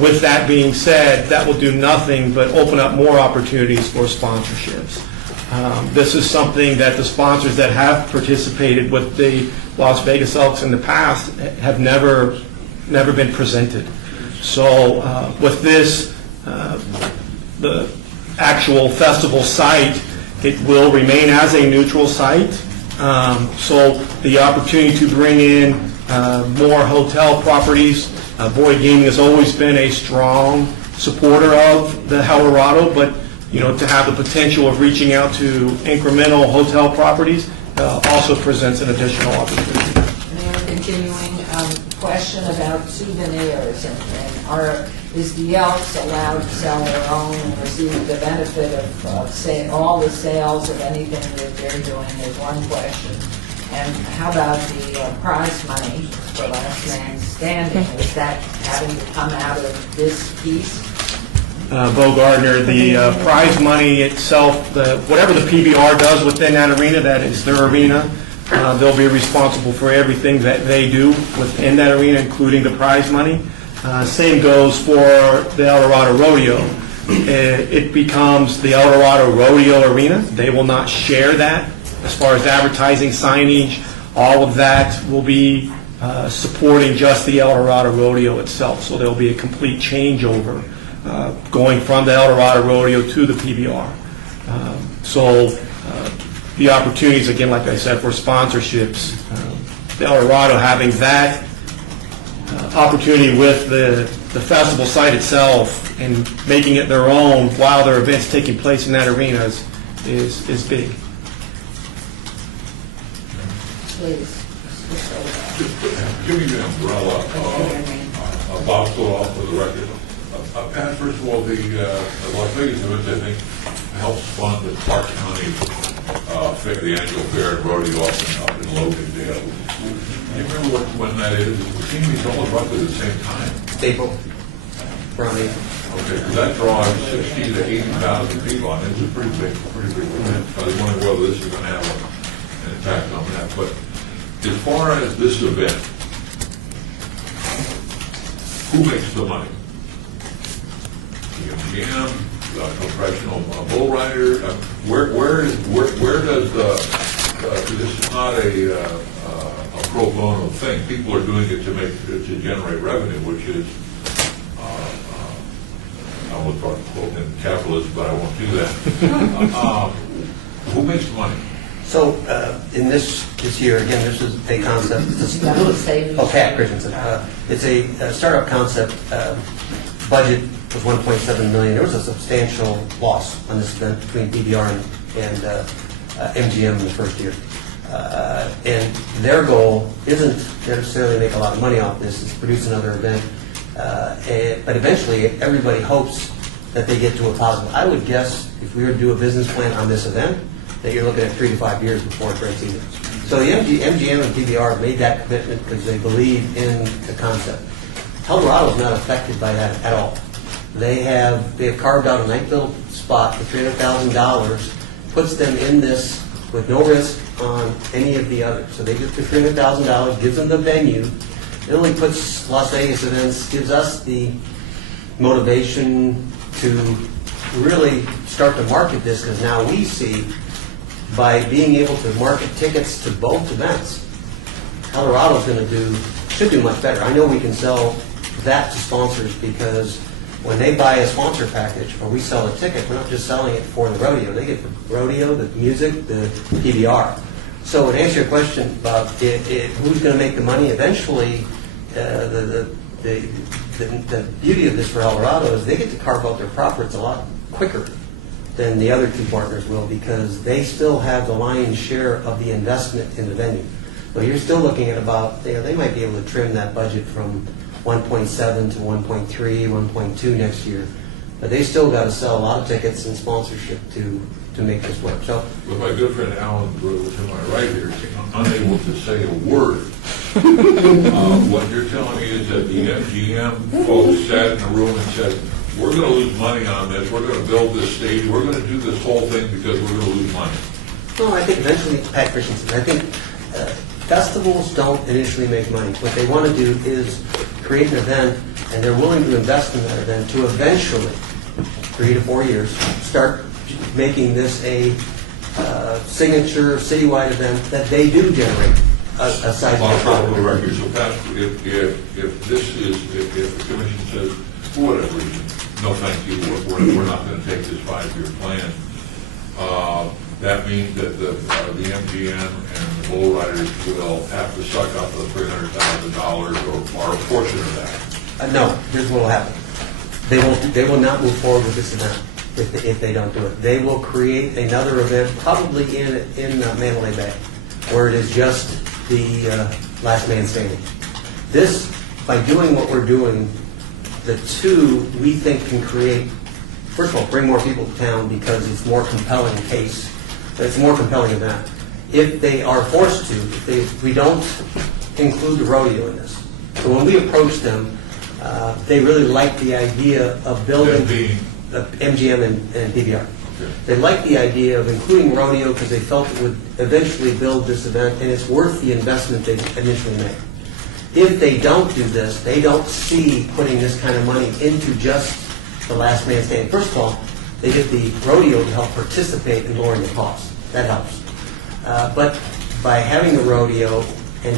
With that being said, that will do nothing but open up more opportunities for sponsorships. This is something that the sponsors that have participated with the Las Vegas Elks in the past have never been presented. So with this, the actual festival site, it will remain as a neutral site. So the opportunity to bring in more hotel properties. Boyd Gaming has always been a strong supporter of the Eldorado, but to have the potential of reaching out to incremental hotel properties also presents an additional opportunity. Mayor, continuing question about souvenirs, is the Elks allowed to sell their own and receive the benefit of all the sales of anything that they're doing is one question. And how about the prize money for last man standing? Is that having to come out of this piece? Bo Gardner, the prize money itself, whatever the PBR does within that arena, that is their arena. They'll be responsible for everything that they do within that arena, including the prize money. Same goes for the Eldorado Rodeo. It becomes the Eldorado Rodeo Arena. They will not share that. As far as advertising, signage, all of that will be supporting just the Eldorado Rodeo itself. So there will be a complete changeover going from the Eldorado Rodeo to the PBR. So the opportunities, again, like I said, for sponsorships, El Dorado having that opportunity with the festival site itself and making it their own while their events taking place in that arena is big. Please. Give me the umbrella, Bob Stoll for the record. Pat, first of all, the Las Vegas events, I think, helps fund the Clark County fair, the annual fair and rodeo up in Logandale. Do you remember when that is? It seems it's almost roughly the same time. April, around April. Okay, because that draws 60 to 80,000 people. I mean, it's a pretty big event. I was wondering whether this is going to have an impact on that. But as far as this event, who makes the money? The MGM, the professional bull rider. Where does this is not a pro bono thing. People are doing it to generate revenue, which is I almost brought a quote in capitalism, but I won't do that. Who makes the money? So in this year, again, this is a concept. Pat Christensen. It's a startup concept. Budget was $1.7 million. There was a substantial loss on this event between PBR and MGM in the first year. And their goal isn't necessarily to make a lot of money off this. It's produce another event. But eventually, everybody hopes that they get to a positive. I would guess if we were to do a business plan on this event, that you're looking at 3 to 5 years before it breaks even. So the MGM and PBR made that commitment because they believe in the concept. El Dorado is not affected by that at all. They have carved out a nice little spot for $300,000, puts them in this with no risk on any of the others. So they get the $300,000, gives them the venue. It only puts Las Vegas events, gives us the motivation to really start to market this, because now we see by being able to market tickets to both events, Colorado's should do much better. I know we can sell that to sponsors, because when they buy a sponsor package or we sell a ticket, we're not just selling it for the rodeo. They get the rodeo, the music, the PBR. So to answer your question about who's going to make the money, eventually the beauty of this for El Dorado is they get to carve out their profits a lot quicker than the other two partners will, because they still have the lion's share of the investment in the venue. So you're still looking at about, they might be able to trim that budget from 1.7 to 1.3, 1.2 next year. But they still got to sell a lot of tickets and sponsorship to make this work. So, with my good friend Alan, to my right here, unable to say a word. What you're telling me is that the MGM folks sat in a room and said, we're going to lose money on this, we're going to build this stage, we're going to do this whole thing because we're going to lose money. No, I think eventually, Pat Christensen, I think festivals don't initially make money. What they want to do is create an event, and they're willing to invest in that event to eventually, 3 to 4 years, start making this a signature citywide event that they do generate a sizable profit. The record. So, Pat, if the commission says, for whatever reason, no thank you, we're not going to take this 5-year plan, that means that the MGM and the bull riders will have to suck up the $300,000 or a portion of that. No, here's what will happen. They will not move forward with this event if they don't do it. They will create another event, probably in Mandalay Bay, where it is just the last man standing. This, by doing what we're doing, the two we think can create, first of all, bring more people to town because it's more compelling case. It's a more compelling event. If they are forced to, if we don't include the rodeo in this. So when we approached them, they really liked the idea of building MGM and PBR. Okay. They liked the idea of including rodeo because they felt it would eventually build this event, and it's worth the investment they initially made. If they don't do this, they don't see putting this kind of money into just the last man standing. First of all, they get the rodeo to help participate in lowering the cost. That helps. But by having the rodeo and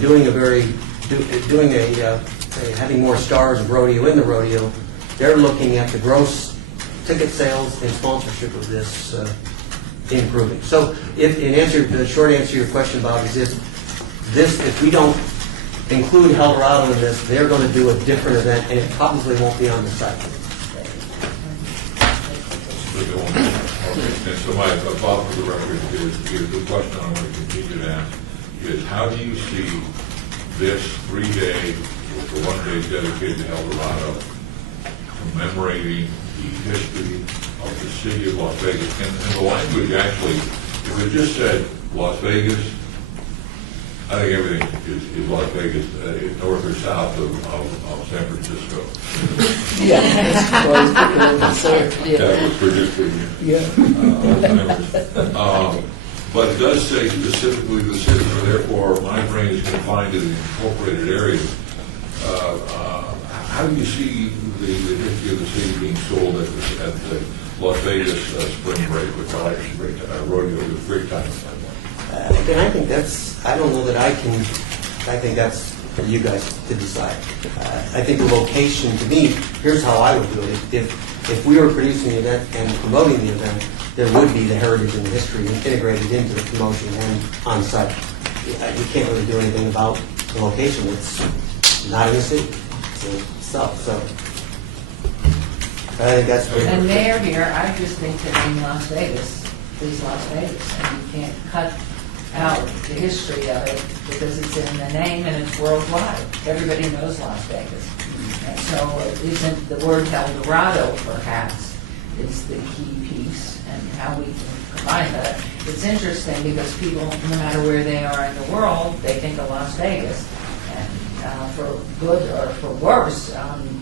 having more stars of rodeo in the rodeo, they're looking at the gross ticket sales and sponsorship of this improving. So the short answer to your question, Bob, is if we don't include El Dorado in this, they're going to do a different event, and it probably won't be on the site. And so my thought for the record is the question I want to continue to ask is how do you see this 3-day, or 1 day dedicated to El Dorado, commemorating the history of the city of Las Vegas? And the language actually, if it just said Las Vegas, I think everything is Las Vegas, north or south of San Francisco. Yeah. That was predicted. But it does say specifically the city, so therefore my brain is confined to the incorporated areas. How do you see the history of the city being sold at the Las Vegas spring break, which I like to break rodeo with great time? And I think I don't know that I think that's for you guys to decide. I think the location, to me, here's how I would do it. If we were producing the event and promoting the event, there would be the heritage and the history integrated into the promotion and on site. You can't really do anything about the location. It's not in the city. So I think that's pretty And Mayor here, I just think the name Las Vegas is Las Vegas, and you can't cut out the history of it because it's in the name and it's worldwide. Everybody knows Las Vegas. And so it isn't the word El Dorado, perhaps, is the key piece and how we can combine that. It's interesting because people, no matter where they are in the world, they think of Las Vegas. And for good or for worse,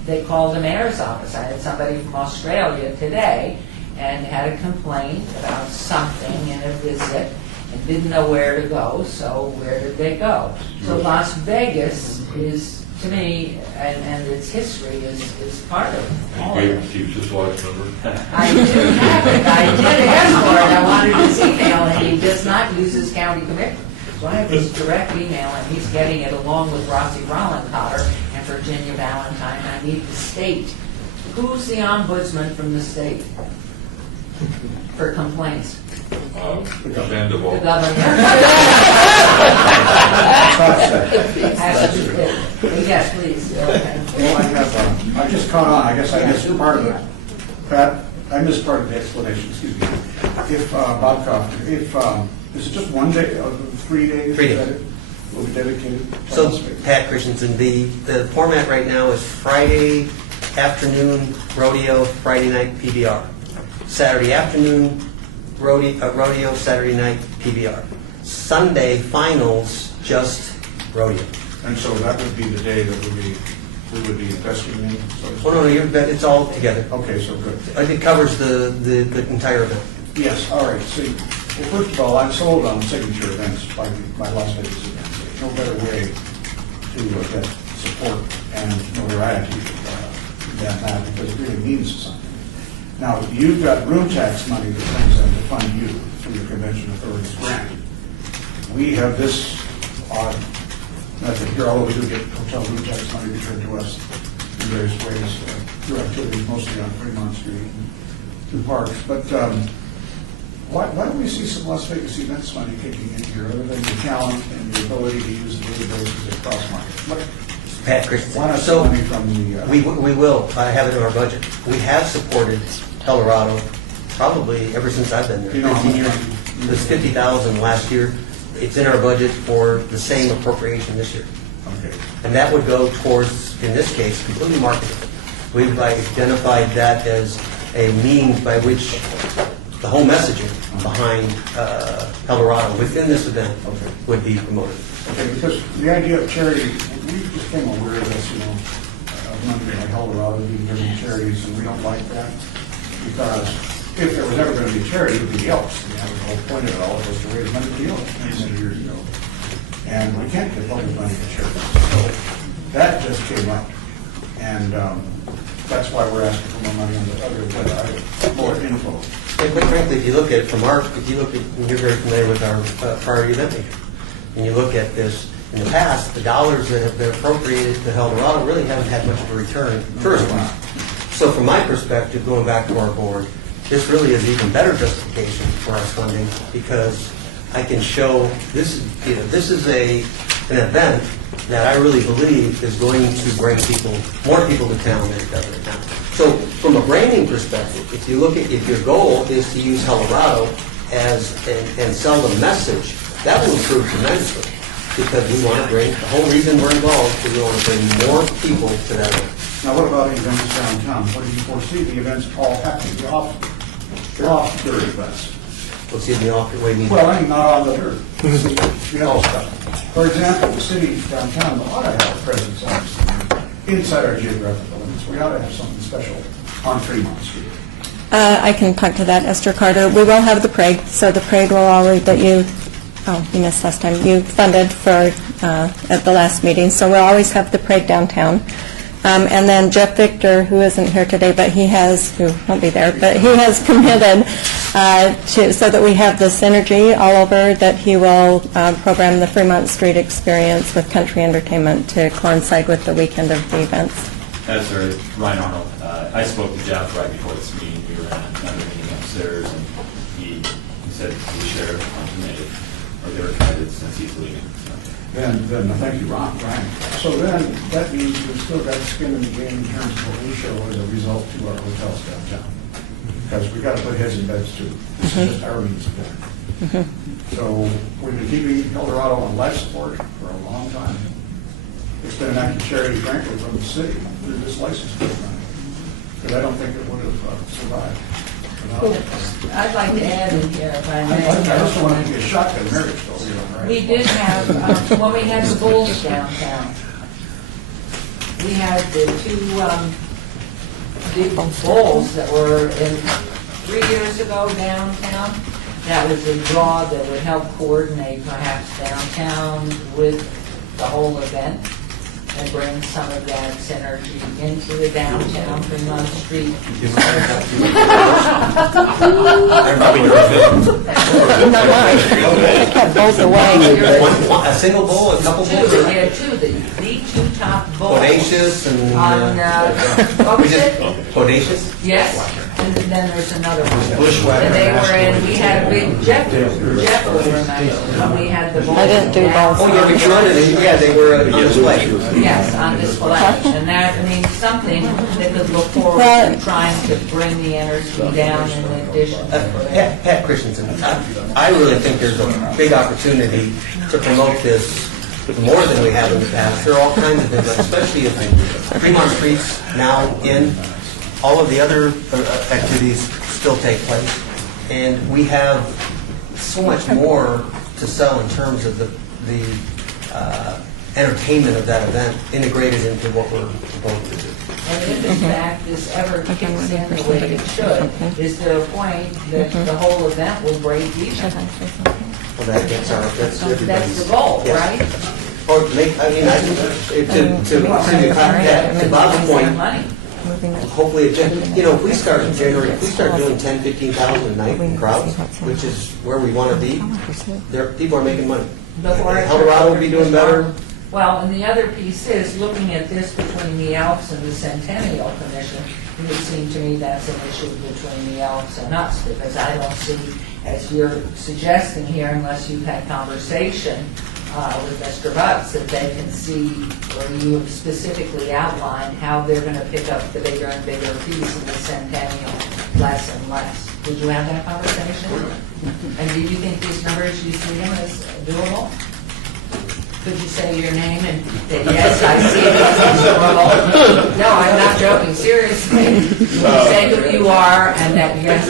they call the mayor's office. I had somebody from Australia today and had a complaint about something in a visit and didn't know where to go, so where did they go? So Las Vegas is, to me, and its history is part of all of it. Chief just watched number. I do have it. I did ask for it. I wanted his email, and he does not use his county commissioner. So I have his direct email, and he's getting it along with Rossi Rollencotter and Virginia Valentine. I need the state. Who's the ombudsman from the state for complaints? Sandoval. The governor. Yes, please. Okay. Well, I just caught on, I guess I missed part of it. Pat, I missed part of the explanation, excuse me. If, Bob Kaufman, is it just 1 day, 3 days? 3 days. Will be dedicated? So, Pat Christensen, the format right now is Friday afternoon rodeo, Friday night PBR. Saturday afternoon rodeo, Saturday night PBR. Sunday finals, just rodeo. And so that would be the day that we would be investing in? Oh, no, it's all together. Okay, so good. It covers the entire event. Yes, all right. See, well, first of all, I'm sold on signature events by Las Vegas events. There's no better way to get support and notoriety than that because it really means something. Now, you've got room tax money that comes in to fund you through the Convention Authority's grant. We have this odd method here, although we do get hotel room tax money returned to us in various ways through activities mostly on Fremont Street and through parks. But why don't we see some Las Vegas events money kicking in here, other than the talent and the ability to use the databases across markets? Pat Christensen. Why not So money from the? we will. I have it in our budget. We have supported El Dorado probably ever since I've been there. You know how 15 much years. money? It was $50,000 last year. It's in our budget for the same appropriation this year. Okay. And that would go towards, in this case, completely marketing. We've identified that as a means by which the whole messaging behind El Dorado within this event would be promoted. Okay, because the idea of charity, we just came aware of this, money like El Dorado being given to charities, and we don't like that because if there was ever going to be charity, it would be the Elks. The whole point of it all was to raise money for the Elks many years ago. And we can't give public money to charities. So that just came up. And that's why we're asking for more money on the other items, more info. And quite frankly, if you look at it from you're very familiar with our priority event maker. And you look at this, in the past, the dollars that have been appropriated to El Dorado really haven't had much of a return tourism-wise. So from my perspective, going back to our board, this really is even better justification for our funding because I can show this is an event that I really believe is going to bring more people to town than it does right now. So from a branding perspective, if your goal is to use Colorado and sell the message, that will improve tremendously because we want to bring, the whole reason we're involved is we want to bring more people to that event. Now, what about events downtown? What do you foresee the events all happening? The off-dirt events. What's in the off, what do you mean? Well, I mean, not on the dirt. The other stuff. For example, the city downtown ought to have a presence inside our geographical limits. We ought to have something special on Fremont Street. I can talk to that, Esther Carter. We will have the parade, so the parade will always, that you missed last time, you funded for at the last meeting, so we'll always have the parade downtown. And then Jeff Victor, who isn't here today, but who won't be there, but he has committed so that we have the synergy all over, that he will program the Fremont Street experience with country entertainment to coincide with the weekend of the events. That's right, Ryan Arnold. I spoke to Jeff right before this meeting. We were in another meeting upstairs, and he said the sheriff committed, or they were committed since he's leaving. So. Then thank you, Ryan. So then, that means we've still got skin in the game in terms of what we show as a result to our hotels downtown. Because we've got to put heads in beds too. This is just our means of doing it. So we've been keeping Eldorado on life support for a long time. It's been an act of charity, frankly, from the city through this license program. Because I don't think it would have survived. I'd like to add in here, if I I may. just don't want it to be a shotgun marriage, though. We did have, when we had the bulls downtown, we had the two big bulls that were in 3 years ago downtown. That was a draw that would help coordinate perhaps downtown with the whole event and bring some of that synergy into the downtown Fremont Street. Not mine. I kept both away. A single bowl, a couple bowls? We had two, the two top bowls. Bodacious and... On, what was it? Bodacious? Yes, and then there's another one. Bushwhacker. And they were in, we had a big, Jeff will remember, when we had the bowls. I didn't do down. both. Oh, yeah, we wanted it. Yeah, they were on display. Yes, on display, and that means something that could look forward Well- to trying to bring the energy down in addition to that. Pat Christensen, I really think there's a big opportunity to promote this more than we have in the past. There are all kinds of things, especially if Fremont Street's now in, all of the other activities still take place. And we have so much more to sell in terms of the entertainment of that event integrated into what we're proposing to do. And if in fact this ever kicks in the way it should, is there a point that the whole event will break even? Well, that's everybody's. That's the goal, Yes. right? Or make, I mean, to Bob's point, Money. hopefully, if we start in January, if we start doing 10, 15,000 a night in crowds, which is where we want to be, people are making money. Before I turn Colorado over will be to doing better. Tom. Well, and the other piece is, looking at this between the Elks and the Centennial Commission, it would seem to me that's an issue between the Elks and us, because I don't see, as you're suggesting here, unless you've had conversation with Mr. Butts, that they can see, or you have specifically outlined how they're going to pick up the bigger and bigger piece of the Centennial, less and less. Did you have that conversation? And do you think these numbers, you see them as doable? Could you say your name and that, yes, I see it as doable? No, I'm not joking, seriously. Say who you are and that, yes.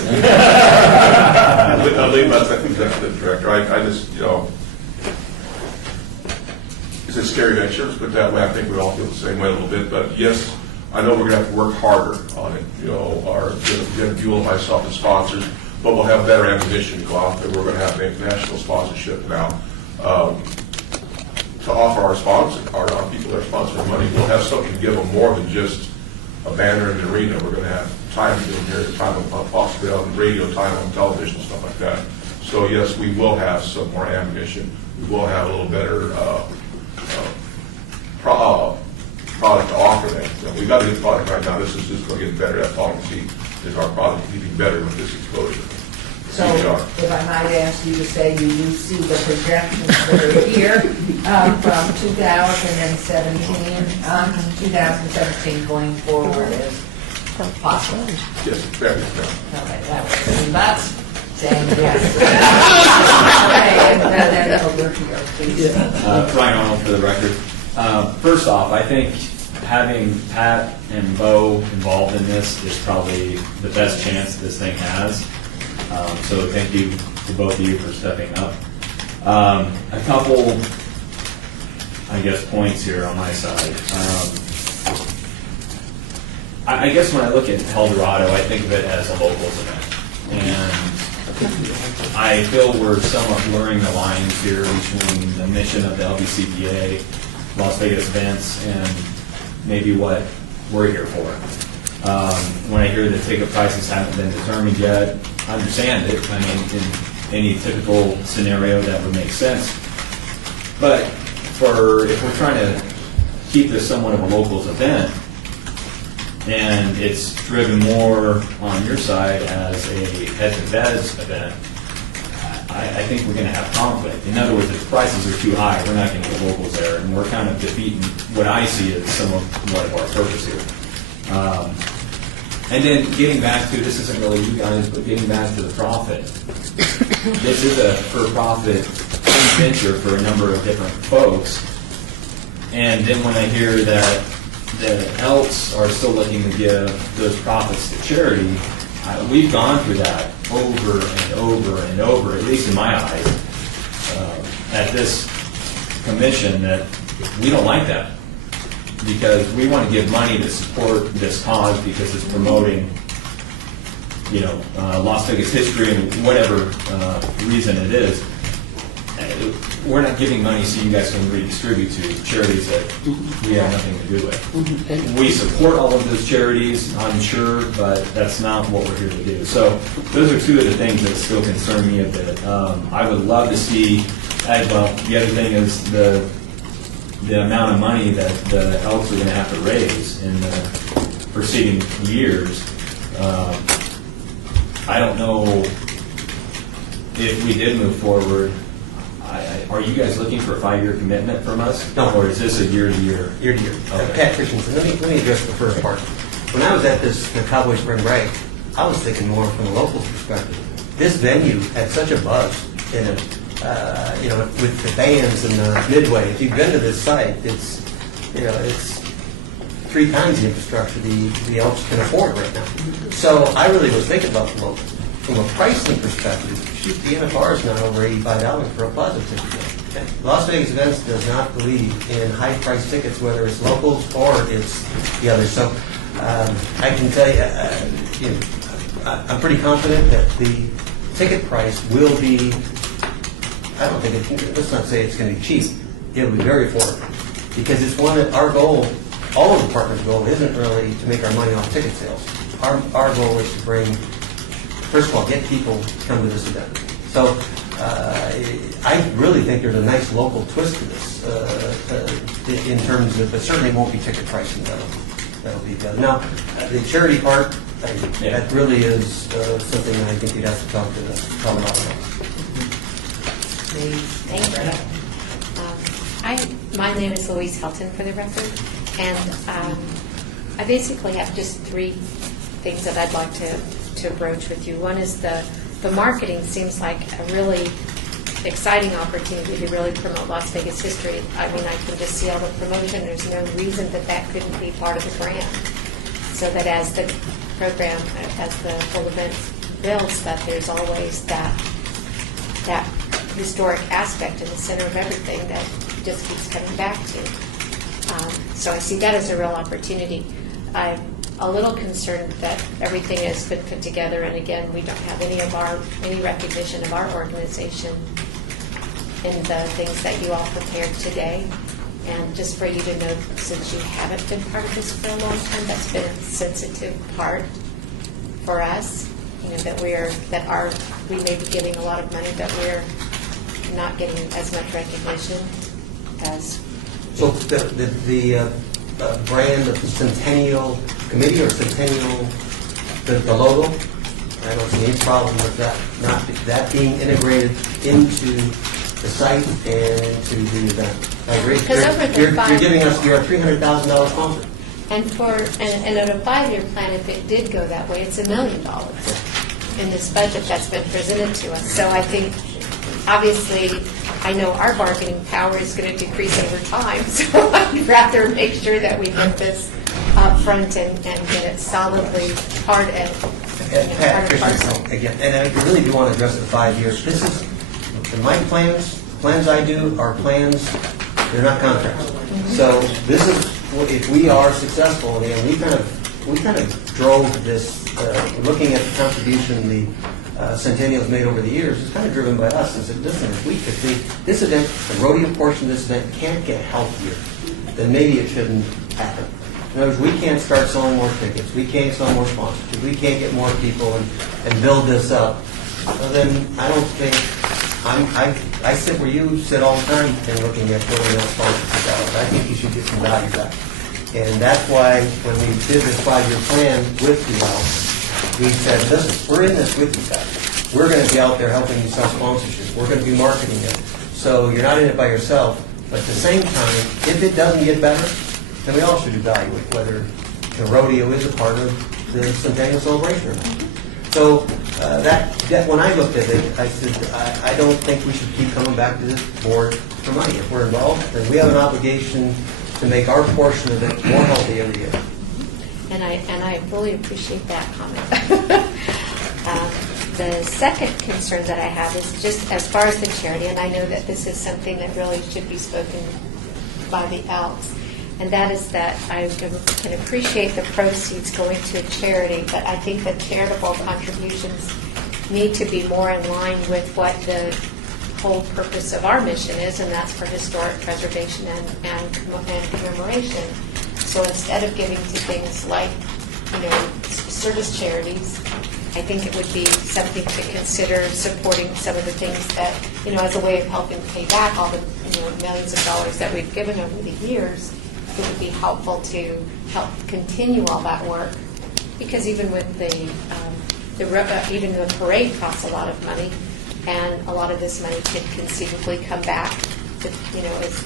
I'll leave that to the executive director. I just, it's a scary venture, let's put it that way. I think we all feel the same way a little bit, but yes, I know we're going to have to work harder on it. We're going to fuel myself and sponsors, but we'll have better ammunition to go out there. We're going to have an international sponsorship now to offer our sponsors, our people that are sponsoring money. We'll have something to give them more than just a banner in the arena. We're going to have time doing here, time possibly on radio, time on television, stuff like that. So yes, we will have some more ammunition. We will have a little better product to offer them. We've got to get the product right now. This is just going to get better. That's all we see. is our product even better with this exposure? So PBR. if I might ask you to say, do you see the projections that are here from 2017, 2017 going forward as possible? Yes, very good. Okay, that was 3 bucks, saying yes. Okay, and then over here, please. Ryan Arnold for the record. First off, I think having Pat and Bo involved in this is probably the best chance this thing has. So thank you to both of you for stepping up. A couple, I guess, points here on my side. I guess when I look at Eldorado, I think of it as a locals event. And I feel we're somewhat blurring the lines here between the mission of the LVCPA, Las Vegas events, and maybe what we're here for. When I hear that ticket prices haven't been determined yet, I understand it. I mean, in any typical scenario, that would make sense. But if we're trying to keep this somewhat of a locals event, and it's driven more on your side as a heads and beds event, I think we're going to have conflict. In other words, if the prices are too high, we're not going to get locals there, and we're kind of defeating what I see as somewhat of our purpose here. And then getting back to, this isn't really you guys, but getting back to the profit. This is a for-profit venture for a number of different folks. And then when I hear that the Elks are still looking to give those profits to charity, we've gone through that over and over and over, at least in my eyes, at this commission, that we don't like that. Because we want to give money to support this cause because it's promoting, Las Vegas history and whatever reason it is. We're not giving money so you guys can redistribute to charities that we have nothing to do with. We support all of those charities, I'm sure, but that's not what we're here to do. So those are two of the things that still concern me a bit. I would love to see, well, the other thing is the amount of money that the Elks are going to have to raise in the preceding years. I don't know if we did move forward. Are you guys looking for a 5-year commitment from us? No. Or is this a year-to-year? Year-to-year. Okay. Pat Christensen, let me address the first part. When I was at the Cowboy Spring Break, I was thinking more from a local perspective. This venue had such a buzz in it. With the bands and the Midway. If you've been to this site, it's 3 times the infrastructure the Elks can afford right now. So I really was thinking about the local. From a pricing perspective, shoot, the NFR is now over $85 for a Plaza ticket. Okay. Las Vegas Events does not believe in high-priced tickets, whether it's locals or it's the others. So I can tell you, I'm pretty confident that the ticket price will be. I don't think let's not say it's going to be cheap. It'll be very affordable because it's one that our goal, all of the partners' goal, isn't really to make our money off ticket sales. Our goal is to bring, first of all, get people to come to this event. So I really think there's a nice local twist to this in terms of, it certainly won't be ticket pricing. That'll be the other. Now, the charity part, that really is something that I think you'd have to talk to the Colorado about. Thank you. My name is Louise Helton, for the record, and I basically have just 3 things that I'd like to broach with you. One is the marketing seems like a really exciting opportunity to really promote Las Vegas history. I mean, I can just see all the promotion. There's no reason that couldn't be part of the brand. So that as the program, as the whole event builds, that there's always that historic aspect in the center of everything that just keeps coming back to. So I see that as a real opportunity. I'm a little concerned that everything has been put together, and again, we don't have any recognition of our organization in the things that you all prepared today. And just for you to know, since you haven't been part of this for a long time, that's been a sensitive part for us. That we may be giving a lot of money, but we're not getting as much recognition as. So the brand of the Centennial Committee or Centennial the logo, I don't see any problem with that, not that being integrated into the site and into the event. I agree. Because over the You're giving us your $300,000 sponsor. And in a 5-year plan, if it did go that way, it's $1 million in this budget that's been presented to us. So I think, obviously, I know our bargaining power is going to decrease over time, so I'd rather make sure that we get this up front and get it solidly part of, Pat, part of parcel. again, and I really do want to address the 5 years. This is, in my plans, plans I do are plans, they're not contracts. So this is, if we are successful, and we kind of drove this, looking at the contribution the Centennial's made over the years, it's kind of driven by us. And said, listen, if this event, the rodeo portion of this event can't get healthier, then maybe it shouldn't happen. In other words, we can't start selling more tickets, we can't sell more sponsors, we can't get more people and build this up, well, then I don't think, I sit where you sit all the time and looking at building up sponsors. I think you should get some value back. And that's why when we did this 5-year plan with you all, we said, listen, we're in this with you guys. We're going to be out there helping you sell sponsorships. We're going to be marketing it. So you're not in it by yourself. But at the same time, if it doesn't get better, then we all should evaluate whether the rodeo is a part of the Centennial celebration or not. So that when I looked at it, I said, I don't think we should keep coming back to this board for money. If we're involved, then we have an obligation to make our portion of it more healthy every year. And I fully appreciate that comment. The second concern that I have is just as far as the charity, and I know that this is something that really should be spoken by the Elks, and that is that I can appreciate the proceeds going to a charity, but I think that charitable contributions need to be more in line with what the whole purpose of our mission is, and that's for historic preservation and commemoration. So instead of giving to things like, service charities, I think it would be something to consider supporting some of the things that, as a way of helping pay back all the, millions of dollars that we've given over the years. It would be helpful to help continue all that work, because even with even the parade costs a lot of money, and a lot of this money could conceivably come back,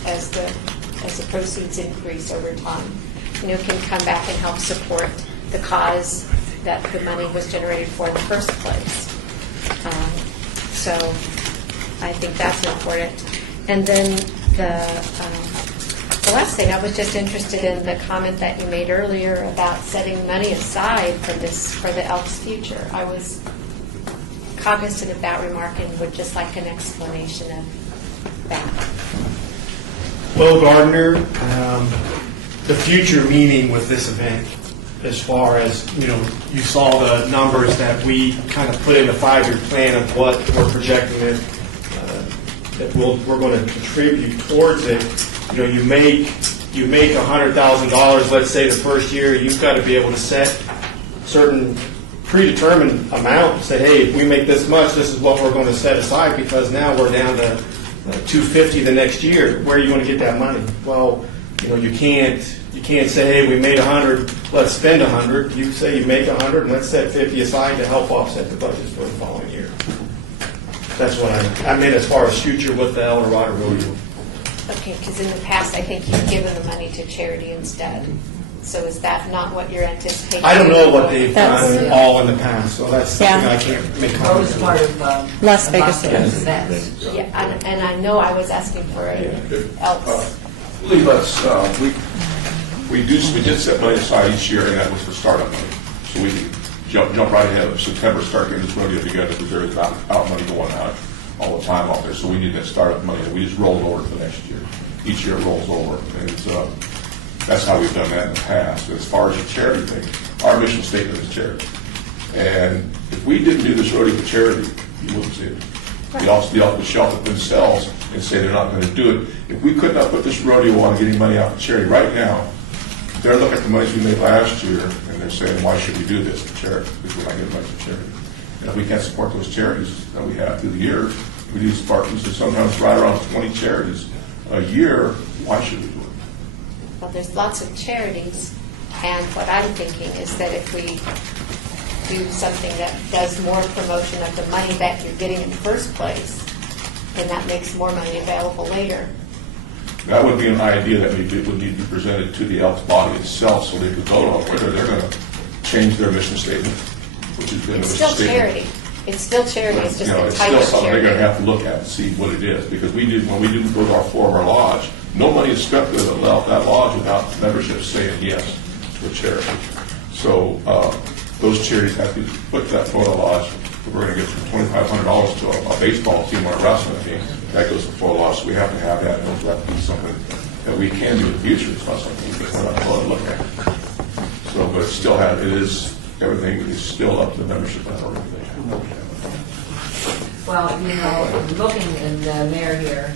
as the proceeds increase over time, can come back and help support the cause that the money was generated for in the first place. So I think that's important. And then the last thing, I was just interested in the comment that you made earlier about setting money aside for the Elks' future. I was cognizant of that remark and would just like an explanation of that. Well, Gardner, the future meaning with this event, as far as, you saw the numbers that we kind of put in the 5-year plan of what we're projecting that we're going to contribute towards it. You make $100,000, let's say the first year, you've got to be able to set certain predetermined amount, say, hey, if we make this much, this is what we're going to set aside, because now we're down to $250 the next year. Where are you going to get that money? Well, you can't say, hey, we made 100, let's spend 100. You say you make 100, and let's set 50 aside to help offset the budget for the following year. That's what I meant as far as future with the El Dorado Rodeo. Okay, because in the past, I think you've given the money to charity instead. So is that not what you're anticipating? I don't know what they've done all in the past, so that's something Yeah. I can't make That was comments part on. of Las Vegas events. Yeah, and I know I was asking for Elks. I believe we did set money aside each year, and that was for startup money. So we could jump right ahead of September, start getting this rodeo together, because there is out money going out all the time out there. So we need that startup money, and we just roll it over for next year. Each year it rolls over, and that's how we've done that in the past. As far as the charity thing, our mission statement is charity. And if we didn't do this rodeo for charity, you wouldn't see it. The Elks would shelf it themselves and say they're not going to do it. If we could not put this rodeo on getting money out for charity right now, they're looking at the money we made last year, and they're saying, why should we do this for charity? Because we're not getting money for charity. And if we can't support those charities that we have through the year, we need sparkles to sometimes right around 20 charities a year. Why should we do it? Well, there's lots of charities, and what I'm thinking is that if we do something that does more promotion of the money that you're getting in the first place, and that makes more money available later. That would be an idea that would need to be presented to the Elks body itself, so they could vote on whether they're going to change their mission statement, which has been a It's mission still statement. charity. It's still charity, it's just a It's type still of something they're going to charity. have to look at and see what it is, because when we do go to our former lodge, no money is spent with that lodge without membership saying yes to a charity. So those charities have to put that photo lodge. We're going to get from $2,500 to a baseball team or a wrestling team. That goes before lodge. So we have to have that. And that to be something that we can do in the future. It's not something we're not going to look at. So, but everything is still up to the membership of that organization. Well, looking in the mayor here,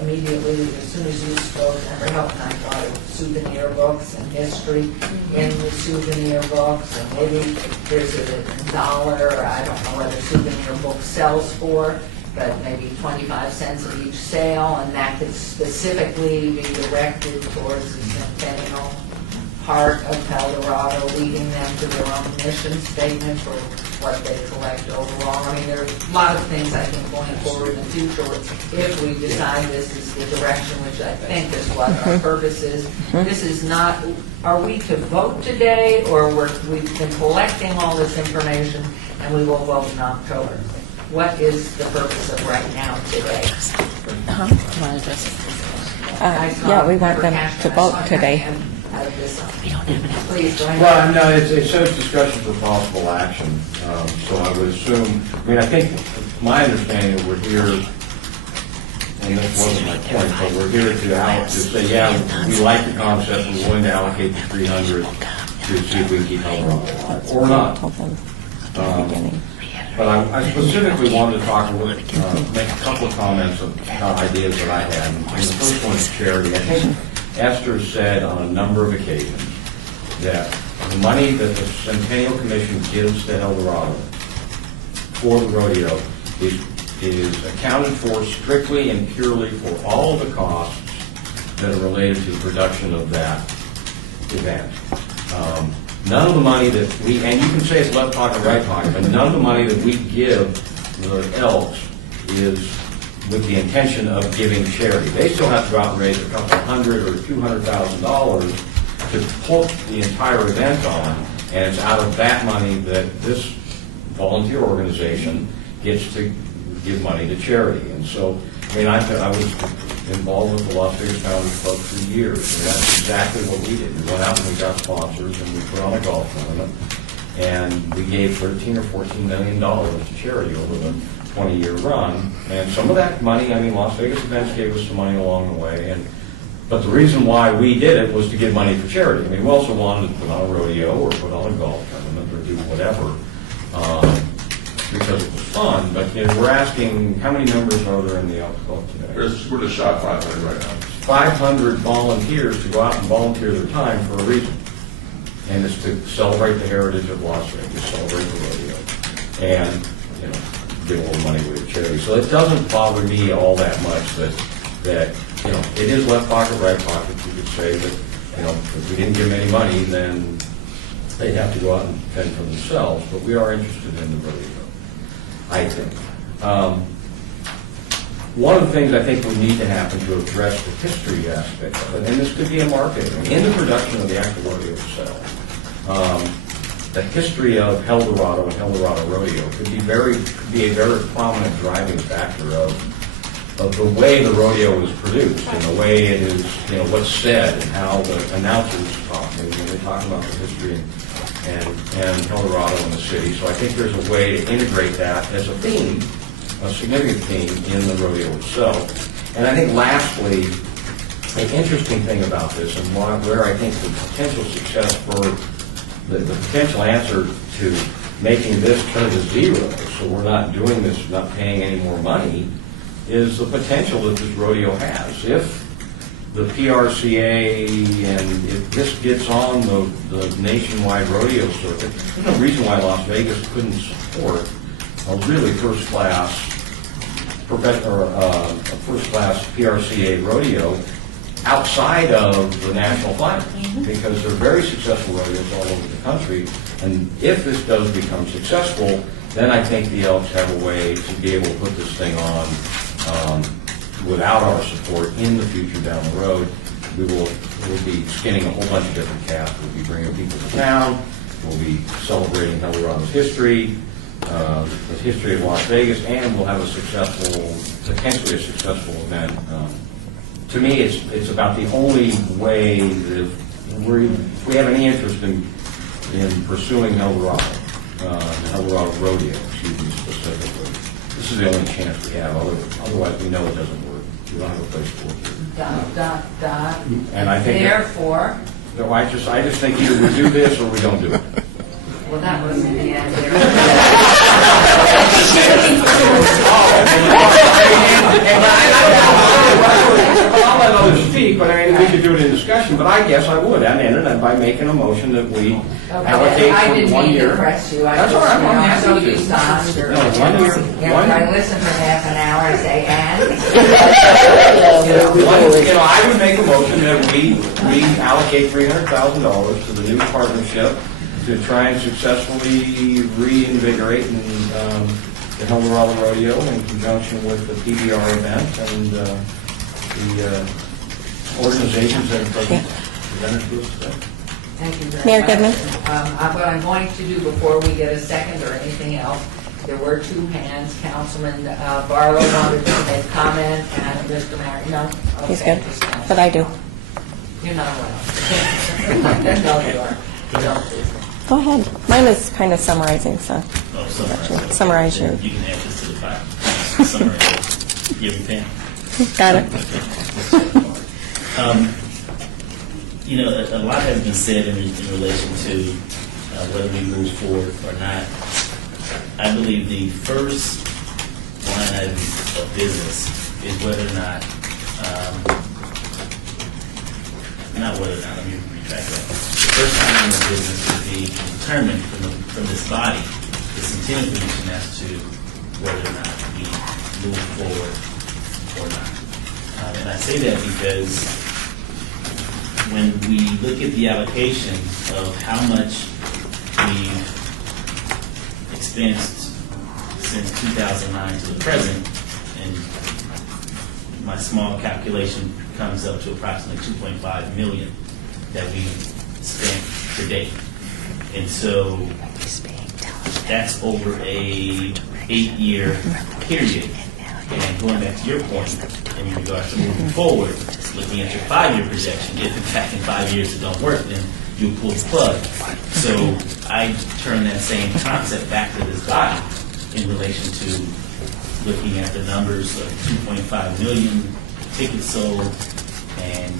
immediately, as soon as you spoke, Member Helton, I thought of souvenir books and history in the souvenir books, and maybe there's a dollar, or I don't know what a souvenir book sells for, but maybe 25 cents of each sale, and that could specifically be directed towards the Centennial part of El Dorado, leading them to their own mission statement for what they collect overall. I mean, there are a lot of things I think going forward in the future, if we decide this is the direction, which I think is what our purpose is. This is not, are we to vote today, or we've been collecting all this information and we will vote in October? What is the purpose of right now today? Yeah, we want them to vote today. Please, go ahead. Well, no, it shows discussion for possible action. So I would assume, I think, my understanding, we're here, and this wasn't my point, but we're here to say, yeah, we like the concept, we're willing to allocate the 300 to see if we can keep Colorado, or not. But I specifically wanted to talk make a couple of comments about ideas that I had. And the first one is charity. I think Esther said on a number of occasions that the money that the Centennial Commission gives to El Dorado for the rodeo is accounted for strictly and purely for all of the costs that are related to the production of that event. None of the money that we, and you can say it's left pocket, right pocket, but none of the money that we give the Elks is with the intention of giving charity. They still have to go out and raise a couple $100,000 or $200,000 to put the entire event on, and it's out of that money that this volunteer organization gets to give money to charity. And so, I was involved with the Las Vegas Founders Club for years, and that's exactly what we did. We went out and we got sponsors, and we put on a golf tournament, and we gave $13 or $14 million to charity over the 20-year run. And some of that money, Las Vegas Events gave us some money along the way, but the reason why we did it was to give money for charity. We also wanted to put on a rodeo or put on a golf tournament or do whatever, because it was fun. But we're asking, how many members are there in the Elks Club today? We're just shot 500 right now. 500 volunteers to go out and volunteer their time for a reason. And it's to celebrate the heritage of Las Vegas, celebrate the rodeo, and give a little money with charity. So it doesn't bother me all that much that it is left pocket, right pocket. You could say that if we didn't give them any money, then they'd have to go out and fend for themselves. But we are interested in the rodeo, I think. One of the things I think would need to happen to address the history aspect of it, and this could be a marketing, in the production of the actual rodeo itself, the history of El Dorado and El Dorado Rodeo could be a very prominent driving factor of the way the rodeo is produced and the way it is, what's said and how the announcers talk. When they talk about the history and El Dorado in the city. So I think there's a way to integrate that as a theme, a significant theme in the rodeo itself. And I think lastly, an interesting thing about this and where I think the potential success for the potential answer to making this turn to zero, so we're not doing this, not paying any more money, is the potential that this rodeo has. If the PRCA and if this gets on the nationwide rodeo circuit, there's no reason why Las Vegas couldn't support a really first-class PRCA rodeo outside of the national flag, because they're very successful rodeos all over the country. And if this does become successful, then I think the Elks have a way to be able to put this thing on without our support in the future down the road. We'll be skinning a whole bunch of different cats. We'll be bringing people to town. We'll be celebrating Eldorado's history, the history of Las Vegas, and we'll have a successful, potentially a successful event. To me, it's about the only way that if we have any interest in pursuing Eldorado, Eldorado Rodeo, excuse me, specifically. This is the only chance we have. Otherwise, we know it doesn't work. We don't have a place for it. And I think therefore, No, I just think either we do this or we don't do it. well, that wasn't the answer. I'll let others speak, but I mean, we could do it in discussion, but I guess I would. I'm in it by making a motion that we allocate I for didn't 1 mean to year. press you. That's all right, I'm happy so to. you stopped, or No, 1 year. if I listen for half an hour and say, and? I would make a motion that we allocate $300,000 to the new partnership to try and successfully reinvigorate the Eldorado Rodeo in conjunction with the PBR event and the organizations that are presented to us today. Thank you very Mayor much. Goodman? What I'm going to do before we get a second or anything else, there were two hands. Councilman Barlow wanted to make comment, and Mr. Mayor, no? He's Okay, good, just one. but I do. You're not allowed. No, you are. Don't do it. Go ahead. Mine is kind of summarizing, so summarize your. You can add this to the file. Summary. Give me pen. Got it. You know, a lot has been said in relation to whether we move forward or not. I believe the first line item of business is whether or not, let me retract that. The first line item of business would be determined from this body, the Centennial Commission, as to whether or not we move forward or not. And I say that because when we look at the allocation of how much we've expensed since 2009 to the present, and my small calculation comes up to approximately $2.5 million that we spent to date. And so that's over a 8-year period. And going back to your point, in regards to moving forward, looking at your 5-year projection, if in fact in 5 years it don't work, then you pull the plug. So I turn that same concept back to this body in relation to looking at the numbers of 2.5 million tickets sold and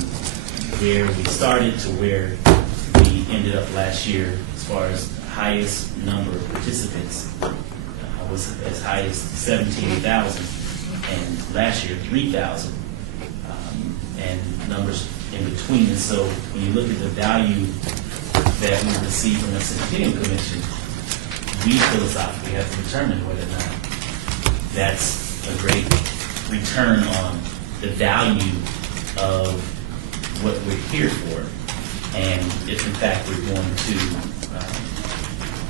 where we started to where we ended up last year as far as the highest number of participants was as high as 17,000 and last year 3,000 and numbers in between. And so when you look at the value that we receive from the Centennial Commission, we philosophically have to determine whether or not that's a great return on the value of what we're here for. And if in fact we're going to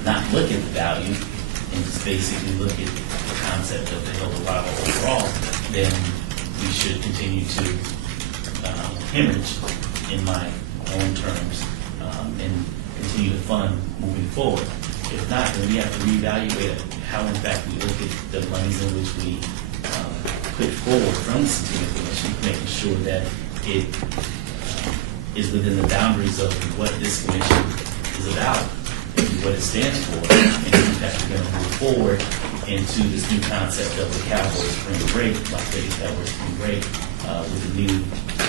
not look at the value and just basically look at the concept of the Eldorado overall, then we should continue to hemorrhage, in my own terms, and continue to fund moving forward. If not, then we have to reevaluate how, in fact, we look at the monies in which we put forward from the Centennial Commission, making sure that it is within the boundaries of what this commission is about and what it stands for. And in fact, we're going to move forward into this new concept of the Cowboys Spring Break, Las Vegas Cowboys Spring Break, with the new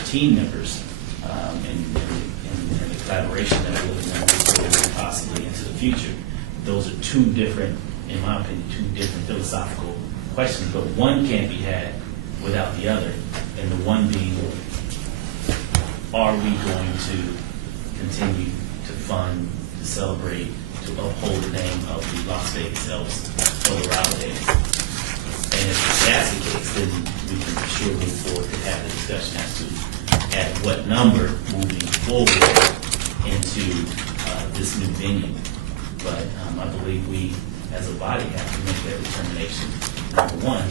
team members and the collaboration that we're looking at move forward possibly into the future. Those are two different, in my opinion, two different philosophical questions, but one can't be had without the other. And the one being, are we going to continue to fund, to celebrate, to uphold the name of the Las Vegas Elks Eldorado Days? And if that's the case, then we can for sure move forward and have the discussion as to at what number moving forward into this new venue. But I believe we, as a body, have to make that determination, number one,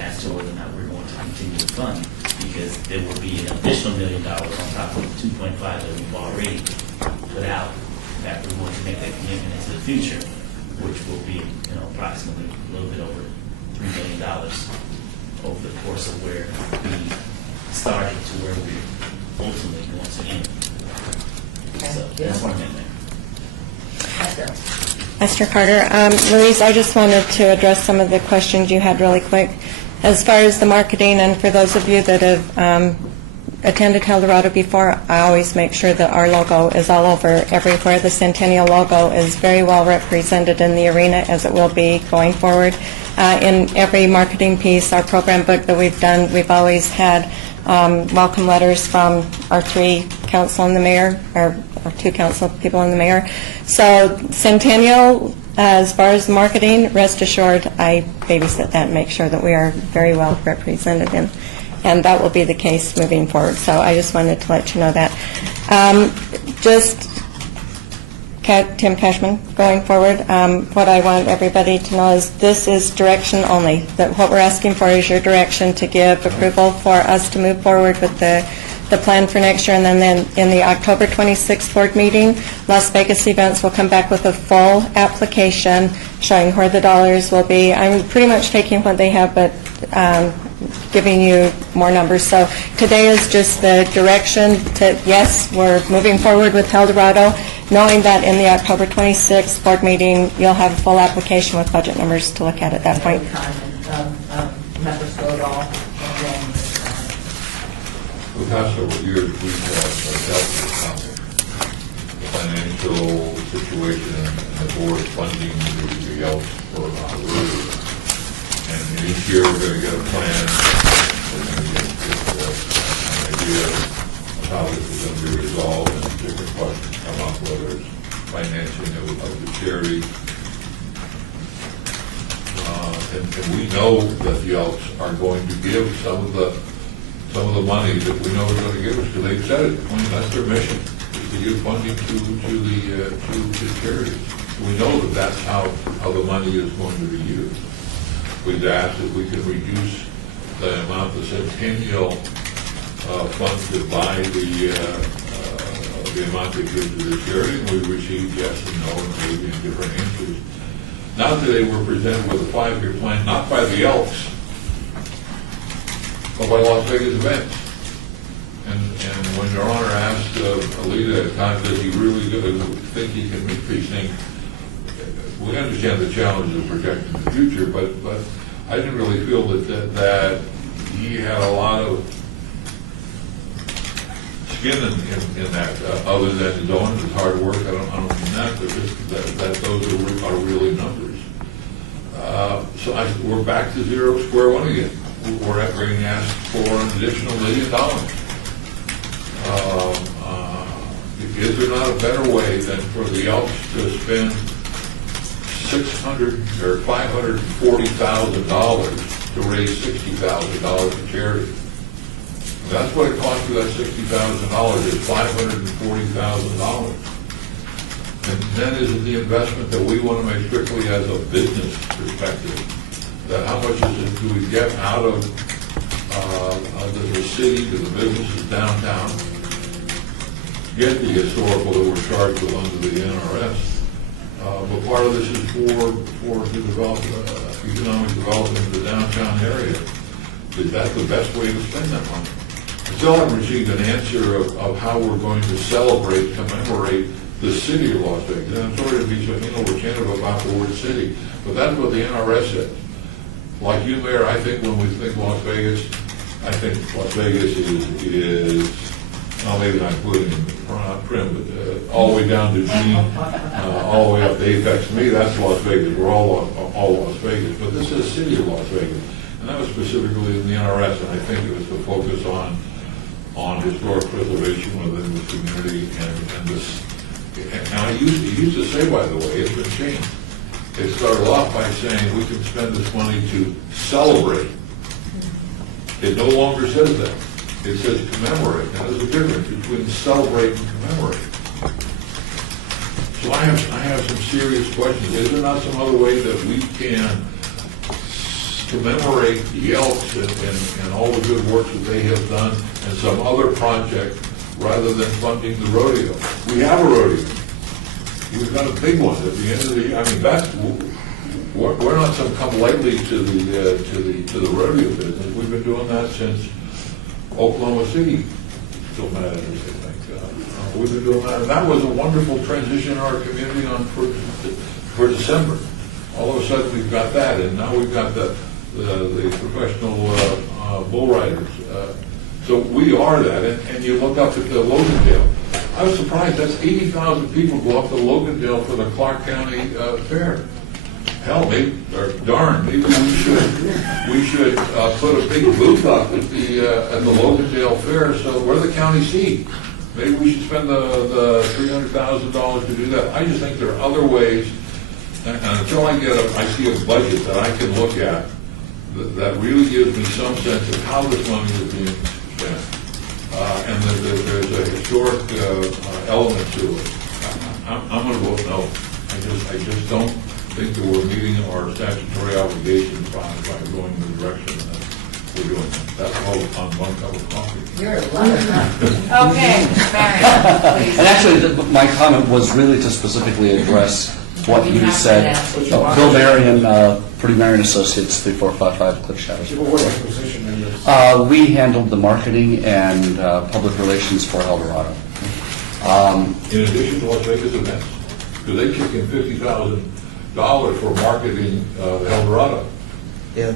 as to whether or not we're going to continue to fund, because there will be an additional $1 million on top of the 2.5 that we've already put out, that we're going to make that commitment into the future, which will be, approximately a little bit over $3 million over the course of where we started to where we're ultimately going to end. So that's what I meant there. Esther Carter. Louise, I just wanted to address some of the questions you had really quick. As far as the marketing, and for those of you that have attended Eldorado before, I always make sure that our logo is all over everywhere. The Centennial logo is very well represented in the arena, as it will be going forward. In every marketing piece, our program book that we've done, we've always had welcome letters from our 3 council and the mayor, or 2 council people and the mayor. So Centennial, as far as marketing, rest assured, I babysit that and make sure that we are very well represented in. And that will be the case moving forward. So I just wanted to let you know that. Tim Cashman, going forward, what I want everybody to know is this is direction only. That what we're asking for is your direction to give approval for us to move forward with the plan for next year. And then in the October 26th board meeting, Las Vegas Events will come back with a full application showing where the dollars will be. I'm pretty much taking what they have, but giving you more numbers. So today is just the direction to, yes, we're moving forward with Eldorado, knowing that in the October 26th board meeting, you'll have a full application with budget numbers to look at that point. Members vote all, and then The past several years, we've dealt with the financial situation and the board funding the else for our and each year we're going to get a plan, we're going to get an idea of how this is going to be resolved, and different questions come up, whether it's financing of the charity. And we know that the Elks are going to give some of the money that we know they're going to give us, because they've said it. I mean, that's their mission, is to give funding to the charities. We know that that's how the money is going to be used. We've asked if we can reduce the amount the Centennial funds to buy the amount they give to the charity, and we've received yes and no and maybe different answers. Now today we're presented with a 5-year plan, not by the Elks, but by Las Vegas Events. And when Your Honor asked Alita at times, does he really think he can meet these things? We understand the challenges of protecting the future, but I didn't really feel that he had a lot of skin in that, other than his own, his hard work. I don't mean that, but just that those are really numbers. So we're back to square one again. We're being asked for an additional $1 million. Is there not a better way than for the Elks to spend $540,000 to raise $60,000 for charity? That's what it costs you. That $60,000 is $540,000. And that is the investment that we want to make strictly as a business perspective. That how much do we get out of the city to the businesses downtown? Get the historical that we're charged with under the NRS. But part of this is for to develop economic development in the downtown area. Is that the best way to spend that money? I still haven't received an answer of how we're going to commemorate the city of Las Vegas. And I'm sorry to be so overcandid about the word city, but that's what the NRS says. Like you, Mayor, I think when we think Las Vegas, I think Las Vegas is well, maybe not including Prim, but all the way down to G, all the way up to Apex. To me, that's Las Vegas. We're all Las Vegas. But this is the city of Las Vegas. And that was specifically in the NRS, and I think it was to focus on historic preservation within the community and this. And I used to say, by the way, it's been changed. It started off by saying we can spend this money to celebrate. It no longer says that. It says commemorate. Now, there's a difference between celebrate and commemorate. So I have some serious questions. Is there not some other way that we can commemorate the Elks and all the good work that they have done and some other project rather than funding the rodeo? We have a rodeo. We've got a big one at the end of the year. I mean, we're not some come lately to the rodeo business. We've been doing that since Oklahoma City still matters, I think. We've been doing that, and that was a wonderful transition in our community for December. All of a sudden, we've got that, and now we've got the professional bull riders. So we are that, and you look up at the Logandale. I was surprised, that's 80,000 people go up to Logandale for the Clark County Fair. Hell, maybe we should put a big booth up at the Logandale Fair, so we're the county seat. Maybe we should spend the $300,000 to do that. I just think there are other ways, and until I see a budget that I can look at that really gives me some sense of how this money is being spent, and that there's a historic element to it. I'm going to vote no. I just don't think that we're meeting our statutory obligations by going in the direction that we're doing. That's all on one cup of coffee. You're a lover, huh? Okay, Marion, please. And actually, my comment was really to specifically address what you said. Bill Marion, Pretty Marion Associates, 3455 Cliff Shadows. What's your position in this? We handled the marketing and public relations for Eldorado. In addition to Las Vegas events, because they kick in $50,000 for marketing Eldorado. Yeah,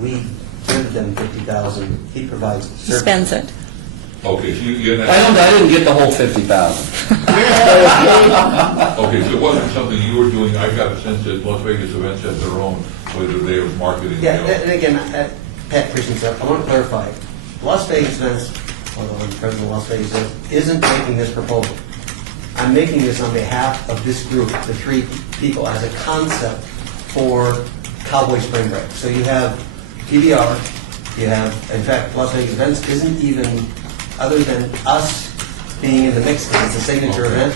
we give them 50,000. He provides. He spends it. Okay, so you I didn't get the whole 50,000. Okay, so it wasn't something you were doing. I got a sense that Las Vegas events had their own, whether they were marketing. Yeah, and again, Pat Christensen, I want to clarify. Las Vegas Events, although I'm president of Las Vegas Events, isn't making this proposal. I'm making this on behalf of this group, the three people, as a concept for Cowboy Spring Break. So you have PBR, you have, in fact, Las Vegas Events isn't even, other than us being in the mix because it's a signature event,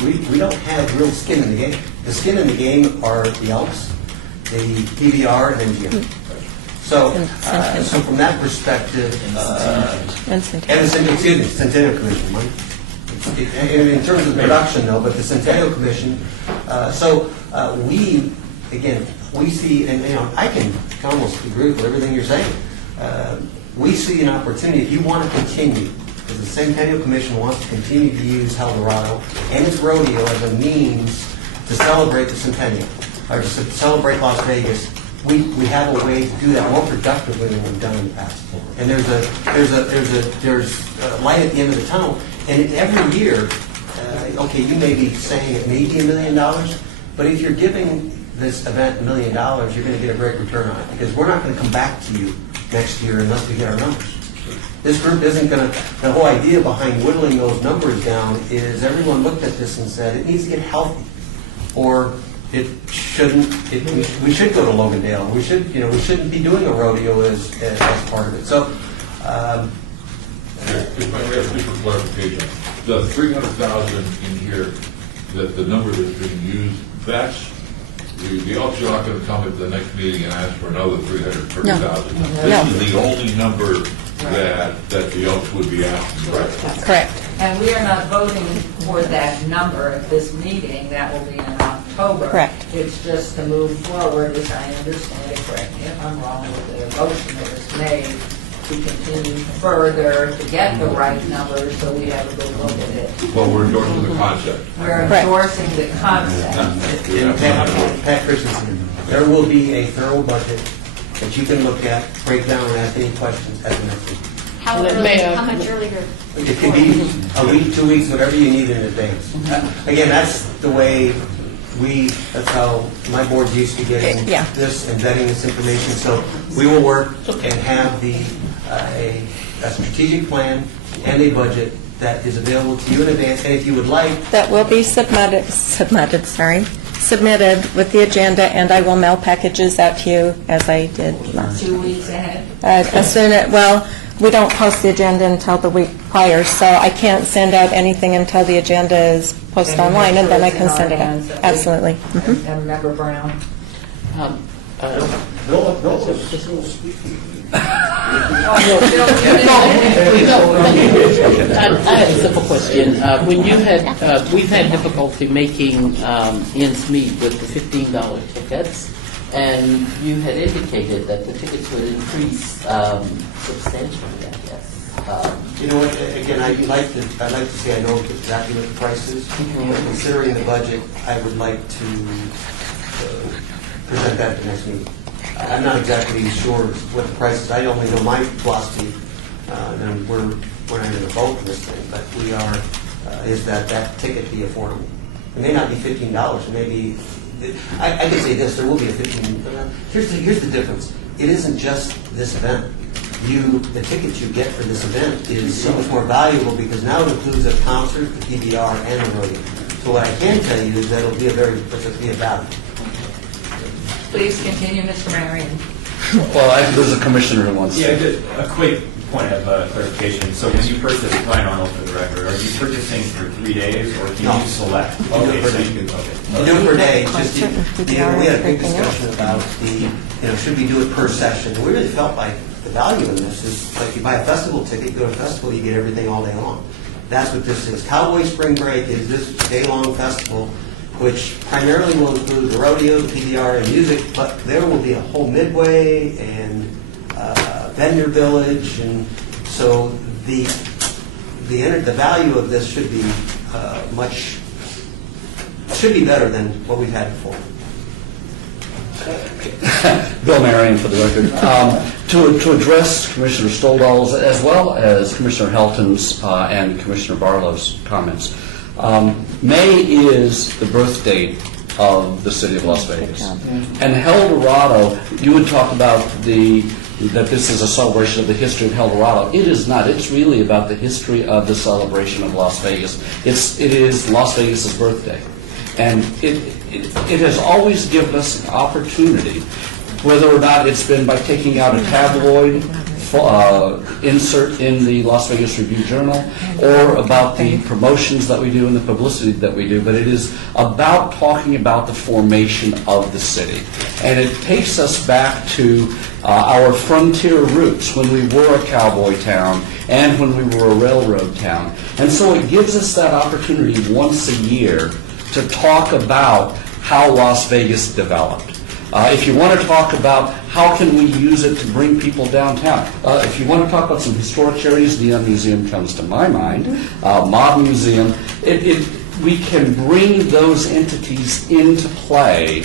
we don't have real skin in the game. The skin in the game are the Elks, the PBR, and MGM. So from that perspective, and the Centennial Commission, in terms of production though, but the Centennial Commission, we see, and I can almost agree with everything you're saying. We see an opportunity, if you want to continue, because the Centennial Commission wants to continue to use Eldorado and its rodeo as a means to celebrate the Centennial, or to celebrate Las Vegas. We have a way to do that more productively than we've done in the past. And there's light at the end of the tunnel. And every year, you may be saying it may be $1 million, but if you're giving this event $1 million, you're going to get a great return on it, because we're not going to come back to you next year unless we get our numbers. This group isn't going to, the whole idea behind whittling those numbers down is everyone looked at this and said, it needs to get healthy, or it shouldn't, we should go to Logandale. We shouldn't be doing a rodeo as part of it. So, if I may ask just for clarification, the 300,000 in here, that the number that's being used, that's the Elks are not going to come at the next meeting and ask for another 330,000. No. This is the only number that the Elks would be asking. Right. Correct. And we are not voting for that number at this meeting. That will be in October. Correct. It's just to move forward, as I understand it, correct me if I'm wrong, with the motion that was made to continue further to get the right numbers so we have a good look at it. Well, we're endorsing the concept. We're endorsing the concept. and Pat Christensen, there will be a thorough budget that you can look at, break down, and ask any questions at the next meeting. How much earlier? It could be a week, 2 weeks, whatever you need in advance. Again, that's the way that's how my board's used to getting this and vetting this information. So we will work and have a strategic plan and a budget that is available to you in advance. And if you would like, That will be submitted with the agenda, and I will mail packages out to you as I did last. 2 weeks ahead. As soon as, we don't post the agenda until the week prior, so I can't send out anything until the agenda is posted And you online, make and then sure I it's can in send our it hands, out. that we- Absolutely. And Member Brown. Bill was still speaking. I have a simple question. When you had, we've had difficulty making ends meet with the $15 tickets, and you had indicated that the tickets would increase substantially, I guess. You know what, again, I'd like to say I know exactly what the price is. But considering the budget, I would like to present that at the next meeting. I'm not exactly sure what the price is. I only know my philosophy, and we're not going to vote on this thing, but we are, is that ticket be affordable. It may not be $15, it may be, I can say this, there will be a here's the difference. It isn't just this event. The ticket you get for this event is so much more valuable because now it includes a concert, the PBR, and the rodeo. So what I can tell you is that it'll be a value. Please continue, Mr. Marion. Well, there's a commissioner who wants Yeah, to. just a quick point of clarification. So when you purchase, Ryan Arnold for the record, are you purchasing for 3 days or can No. you select? You do it per day. You do it per day. Just we had a big discussion about should we do it per session? We really felt like the value in this is like you buy a festival ticket, you go to a festival, you get everything all day long. That's what this is. Cowboy Spring Break is this day-long festival, which primarily will include the rodeo, the PBR, and music, but there will be a whole midway and vendor village, and so the value of this should be better than what we've had before. Bill Marion for the record. To address Commissioner Stoldahl's as well as Commissioner Helton's and Commissioner Barlow's comments, May is the birth date of the city of Las Vegas. And Eldorado, you would talk about that this is a celebration of the history of Eldorado. It is not. It's really about the history of the celebration of Las Vegas. It is Las Vegas' birthday. And it has always given us an opportunity, whether or not it's been by taking out a tabloid insert in the Las Vegas Review-Journal, or about the promotions that we do and the publicity that we do, but it is about talking about the formation of the city. And it takes us back to our frontier roots when we were a cowboy town and when we were a railroad town. And so it gives us that opportunity once a year to talk about how Las Vegas developed. If you want to talk about how can we use it to bring people downtown, if you want to talk about some historic charities, the Neon Museum comes to my mind, Mob Museum, we can bring those entities into play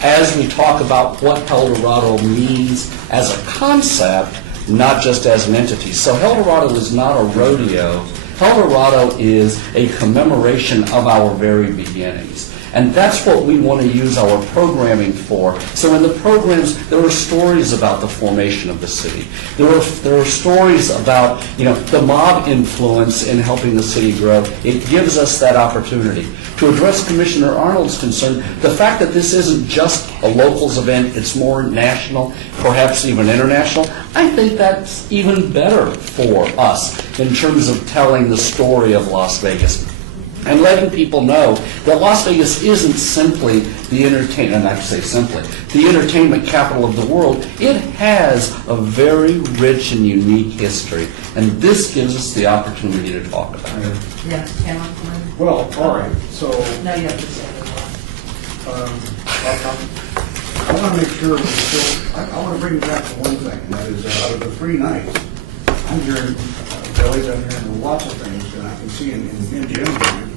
as we talk about what Eldorado means as a concept, not just as an entity. So Eldorado is not a rodeo. Eldorado is a commemoration of our very beginnings. And that's what we want to use our programming for. So in the programs, there are stories about the formation of the city. There are stories about, the mob influence in helping the city grow. It gives us that opportunity. To address Commissioner Arnold's concern, the fact that this isn't just a locals event, it's more national, perhaps even international, I think that's even better for us in terms of telling the story of Las Vegas. And letting people know that Las Vegas isn't simply the entertainment, not to say simply, the entertainment capital of the world. It has a very rich and unique history, and this gives us the opportunity to talk about it. Yes, Councilman? Well, all right, so No, you have to say it. I want to make sure we still, I want to bring back to one thing, and that is out of the 3 nights, I'm hearing, Billy's, I'm hearing lots of things, and I can see in Jim's mind,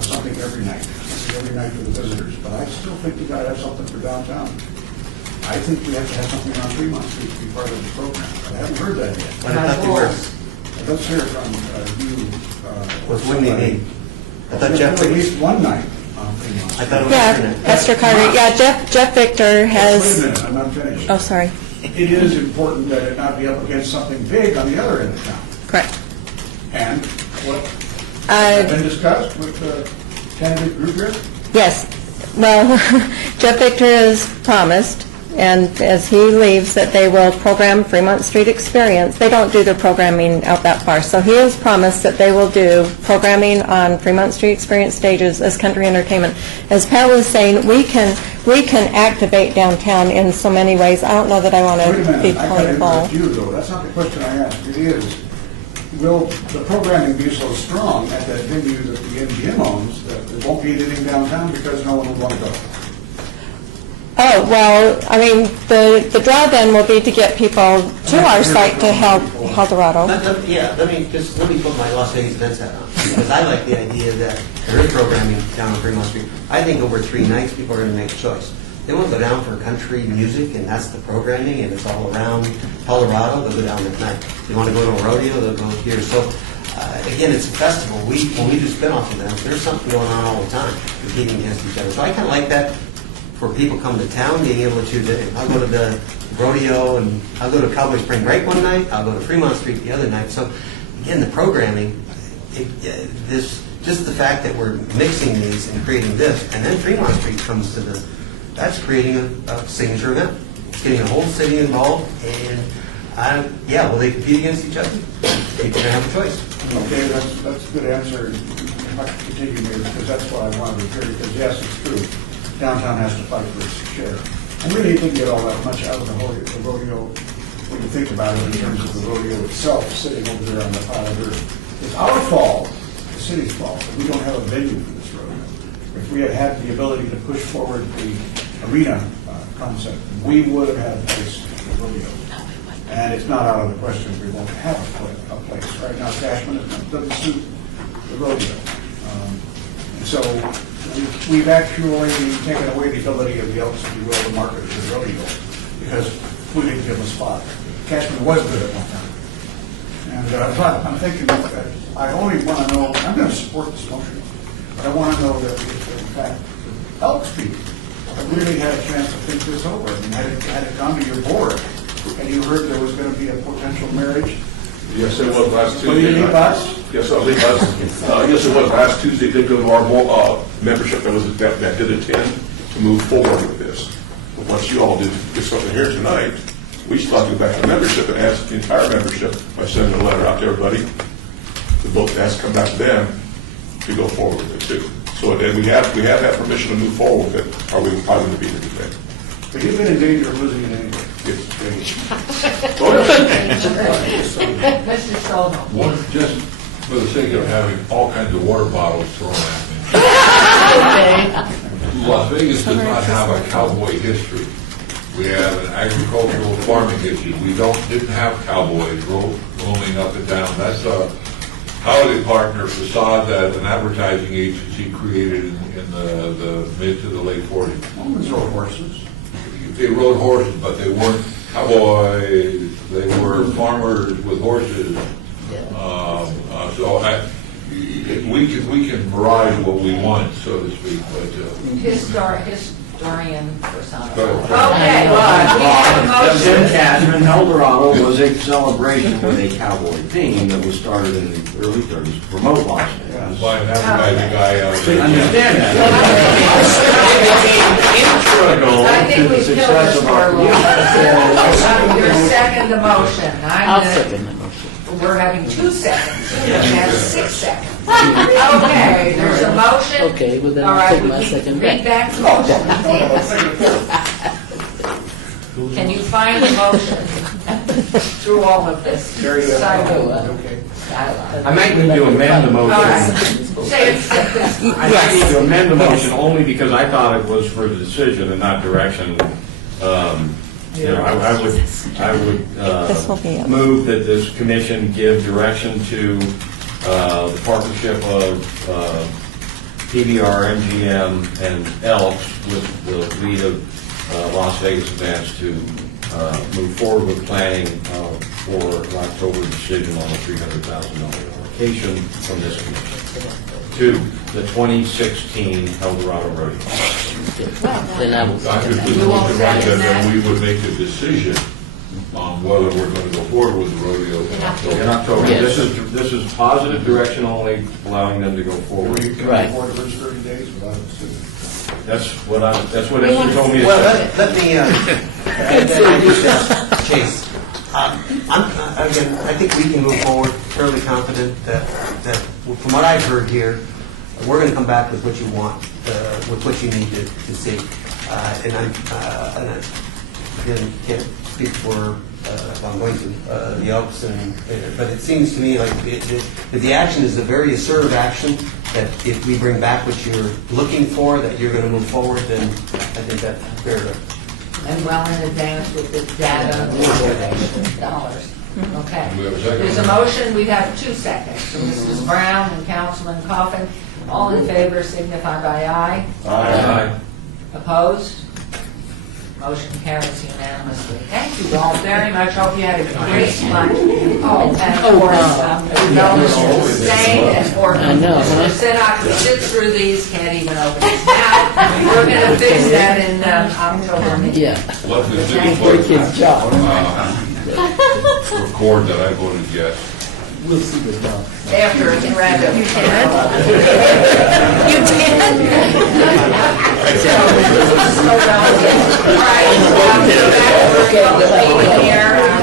something every night for the visitors. But I still think we got to have something for downtown. I think we have to have something on Fremont Street to be part of the program. But I haven't heard that yet. But I thought they were. Let's hear it from you. What do you mean? I thought Jeff at least one night on Fremont Street. I thought it was Esther Carter. Yeah, Jeff Victor has. Wait a minute, I'm not finished. Oh, sorry. It is important that it not be up against something big on the other end of town. Correct. And what has been discussed with the candidate group here? Yes. Well, Jeff Victor has promised, and as he leaves, that they will program Fremont Street Experience. They don't do their programming out that far, so he has promised that they will do programming on Fremont Street Experience stages as country entertainment. As Pat was saying, we can activate downtown in so many ways. I don't know that I want Wait a to be minute, I got to playful. interrupt you, though. That's not the question I asked. It is, will the programming be so strong at that venue that the MGM owns that there won't be anything downtown because no one will want to go? Oh, well, I mean, the draw then will be to get people to our site to help Eldorado. Let me put my Las Vegas events hat on, because I like the idea that there is programming down on Fremont Street. I think over 3 nights, people are going to make a choice. They want to go down for country music, and that's the programming, and it's all around Colorado, they'll go down at night. They want to go to a rodeo, they'll go here. So, again, it's a festival. When we do spin-off events, there's something going on all the time, competing against each other. So I kind of like that for people coming to town, being able to choose it. I'll go to the rodeo, and I'll go to Cowboy Spring Break one night, I'll go to Fremont Street the other night. So, again, the programming, just the fact that we're mixing these and creating this, and then Fremont Street comes to that's creating a signature event. It's getting the whole city involved, and will they compete against each other? People are going to have a choice. Okay, that's a good answer. If I could continue here, because that's what I wanted to hear, because yes, it's true. Downtown has to fight for its share. And really, you didn't get all that much out of the rodeo when you think about it in terms of the rodeo itself sitting over there on the pile of dirt. It's our fault, the city's fault, that we don't have a venue for this rodeo. If we had had the ability to push forward the arena concept, we would have had a place for the rodeo. And it's not out of the question we won't have a place. Right now, Cashman doesn't suit the rodeo. And so we've actually taken away the ability of the Elks, if you will, to market it as rodeo, because we didn't give them a spot. Cashman was good at one time. And I'm thinking, I only want to know, I'm going to support this motion, but I want to know that if, in fact, the Elks people have really had a chance to think this over, and had it gone to your board, and you heard there was going to be a potential marriage. Yes, it was last Tuesday. Will you leave us? Yes, I'll leave us. Yes, it was last Tuesday. It did go to our membership that did attend to move forward with this. But what you all did get something here tonight, we still have to go back to membership and ask the entire membership by sending a letter out to everybody. The vote has to come back to them to go forward with it too. So then we have that permission to move forward with it, or we would probably be here today. But you've been in danger of losing it anyway. Mr. Stolzman. Just for the sake of having all kinds of water bottles thrown at me. Las Vegas does not have a cowboy history. We have an agricultural farming history. We didn't have cowboys roaming up and down. That's a holiday partner facade that an advertising agency created in the mid to the late 40s. Romans rode horses. They rode horses, but they weren't cowboys. They were farmers with horses. We can variety what we want, so to speak. But Historian persona. Okay, we have a motion. Jim Cashman, Eldorado was a celebration with a cowboy theme that was started in the early 30s to promote Las Vegas. by an advertising guy out there. Understand that. I think to the we've killed success this of for a our. little while. You're second the motion. I'll second the motion. We're having 2 seconds. That's 6 seconds. Okay, there's a motion. Okay, well then All I'll right, take my we can second read back. back the motion. Can you find the motion through all of this? Okay. I might need to amend the All right. motion. Say it. I might need to amend the motion only because I thought it was for the decision and not direction. I would This will be it. move that this commission give direction to the partnership of PBR, MGM, and Elks with the lead of Las Vegas Events to move forward with planning for an October decision on the $300,000 allocation from this commission to the 2016 Eldorado Rodeo. Then I will Dr. second that. Susan was right that then we would make a decision on whether we're going to go forward with the rodeo in October. In October. Yes. This is positive direction only, allowing them to go forward. We can Right. afford the first 30 days without a decision. That's what she told me to Well, say. let me, Chase, again, I think we can move forward fairly confident that from what I've heard here, we're going to come back with what you want, with what you need to see. And I again, can't speak for, if I'm going to, the Elks, but it seems to me like if the action is a very assertive action, that if we bring back what you're looking for, that you're going to move forward, then I think that's fair to. And well in advance with the data and the information, dollars. Okay. Do we have a second? There's a motion, we have 2 seconds. So Mrs. Brown and Councilman Coffin, all in favor signify by aye. Aye. Opposed? Motion carries unanimously. Thank you all very much. Hope you had a great lunch. Oh, and of course, no, Mr. Hussain and for Mr. Sinnock, who sits through these, can't even open his mouth. We're going to fix that in October meeting. Let the city clerk record that I voted yes. We'll see this now. After it's random. You can.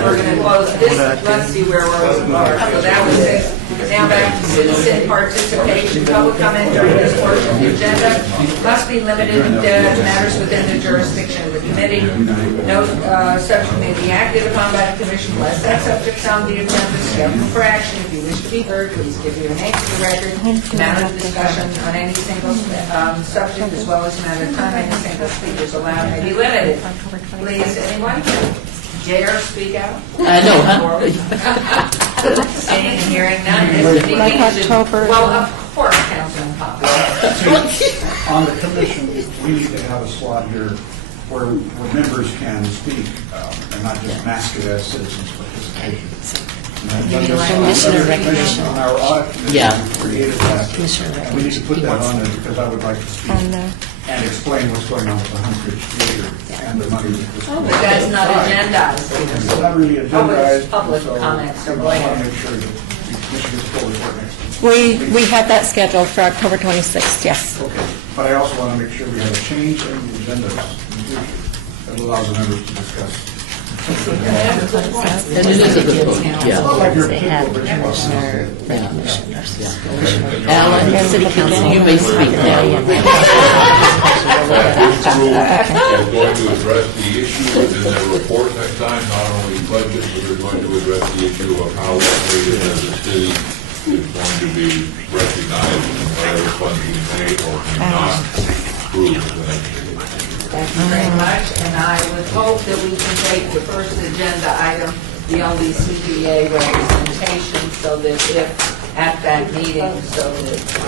We're going to close this. Let's see where we're going. So that was it. Now back to citizen participation. Public comment during this portion of the agenda must be limited to matters within the jurisdiction of the committee. No subject may be acted upon by the commission unless that subject's on the agenda scheduled for action. If you wish to be heard, please give your name to the record. Matter of discussion on any single subject as well as matter of time any single speakers allowed may be limited. Please, anyone dare speak out? No. Seeing and hearing none, this meeting is, well, of course, Councilman Pop. On the commission, we need to have a slot here where members can speak and not just mask it as citizens participation. Commissioner recognition. On our audit committee, Yeah. we created that. Commissioner And we need to put that on there because I would like to speak and explain what's going on with the Huntridge Theater and the money that was. But that's not agendized. It's not really agendized. it's public so comments, so I go want ahead. to make sure that the commission gets full report next week. We have that scheduled for October 26th, yes. Okay, but I also want to make sure we have a change in the agendas in the future that allows the members to discuss. They have commissioner recognition versus commissioner. Alan, city council, you may speak now. This group is going to address the issue within their report next time, not only budget, but they're going to address the issue of how operated as a city is going to be recognized and whatever funds we may or may not approve in the next year. Thank you very much, and I would hope that we can take the first agenda item, the only CPA representation, so that if at that meeting, so that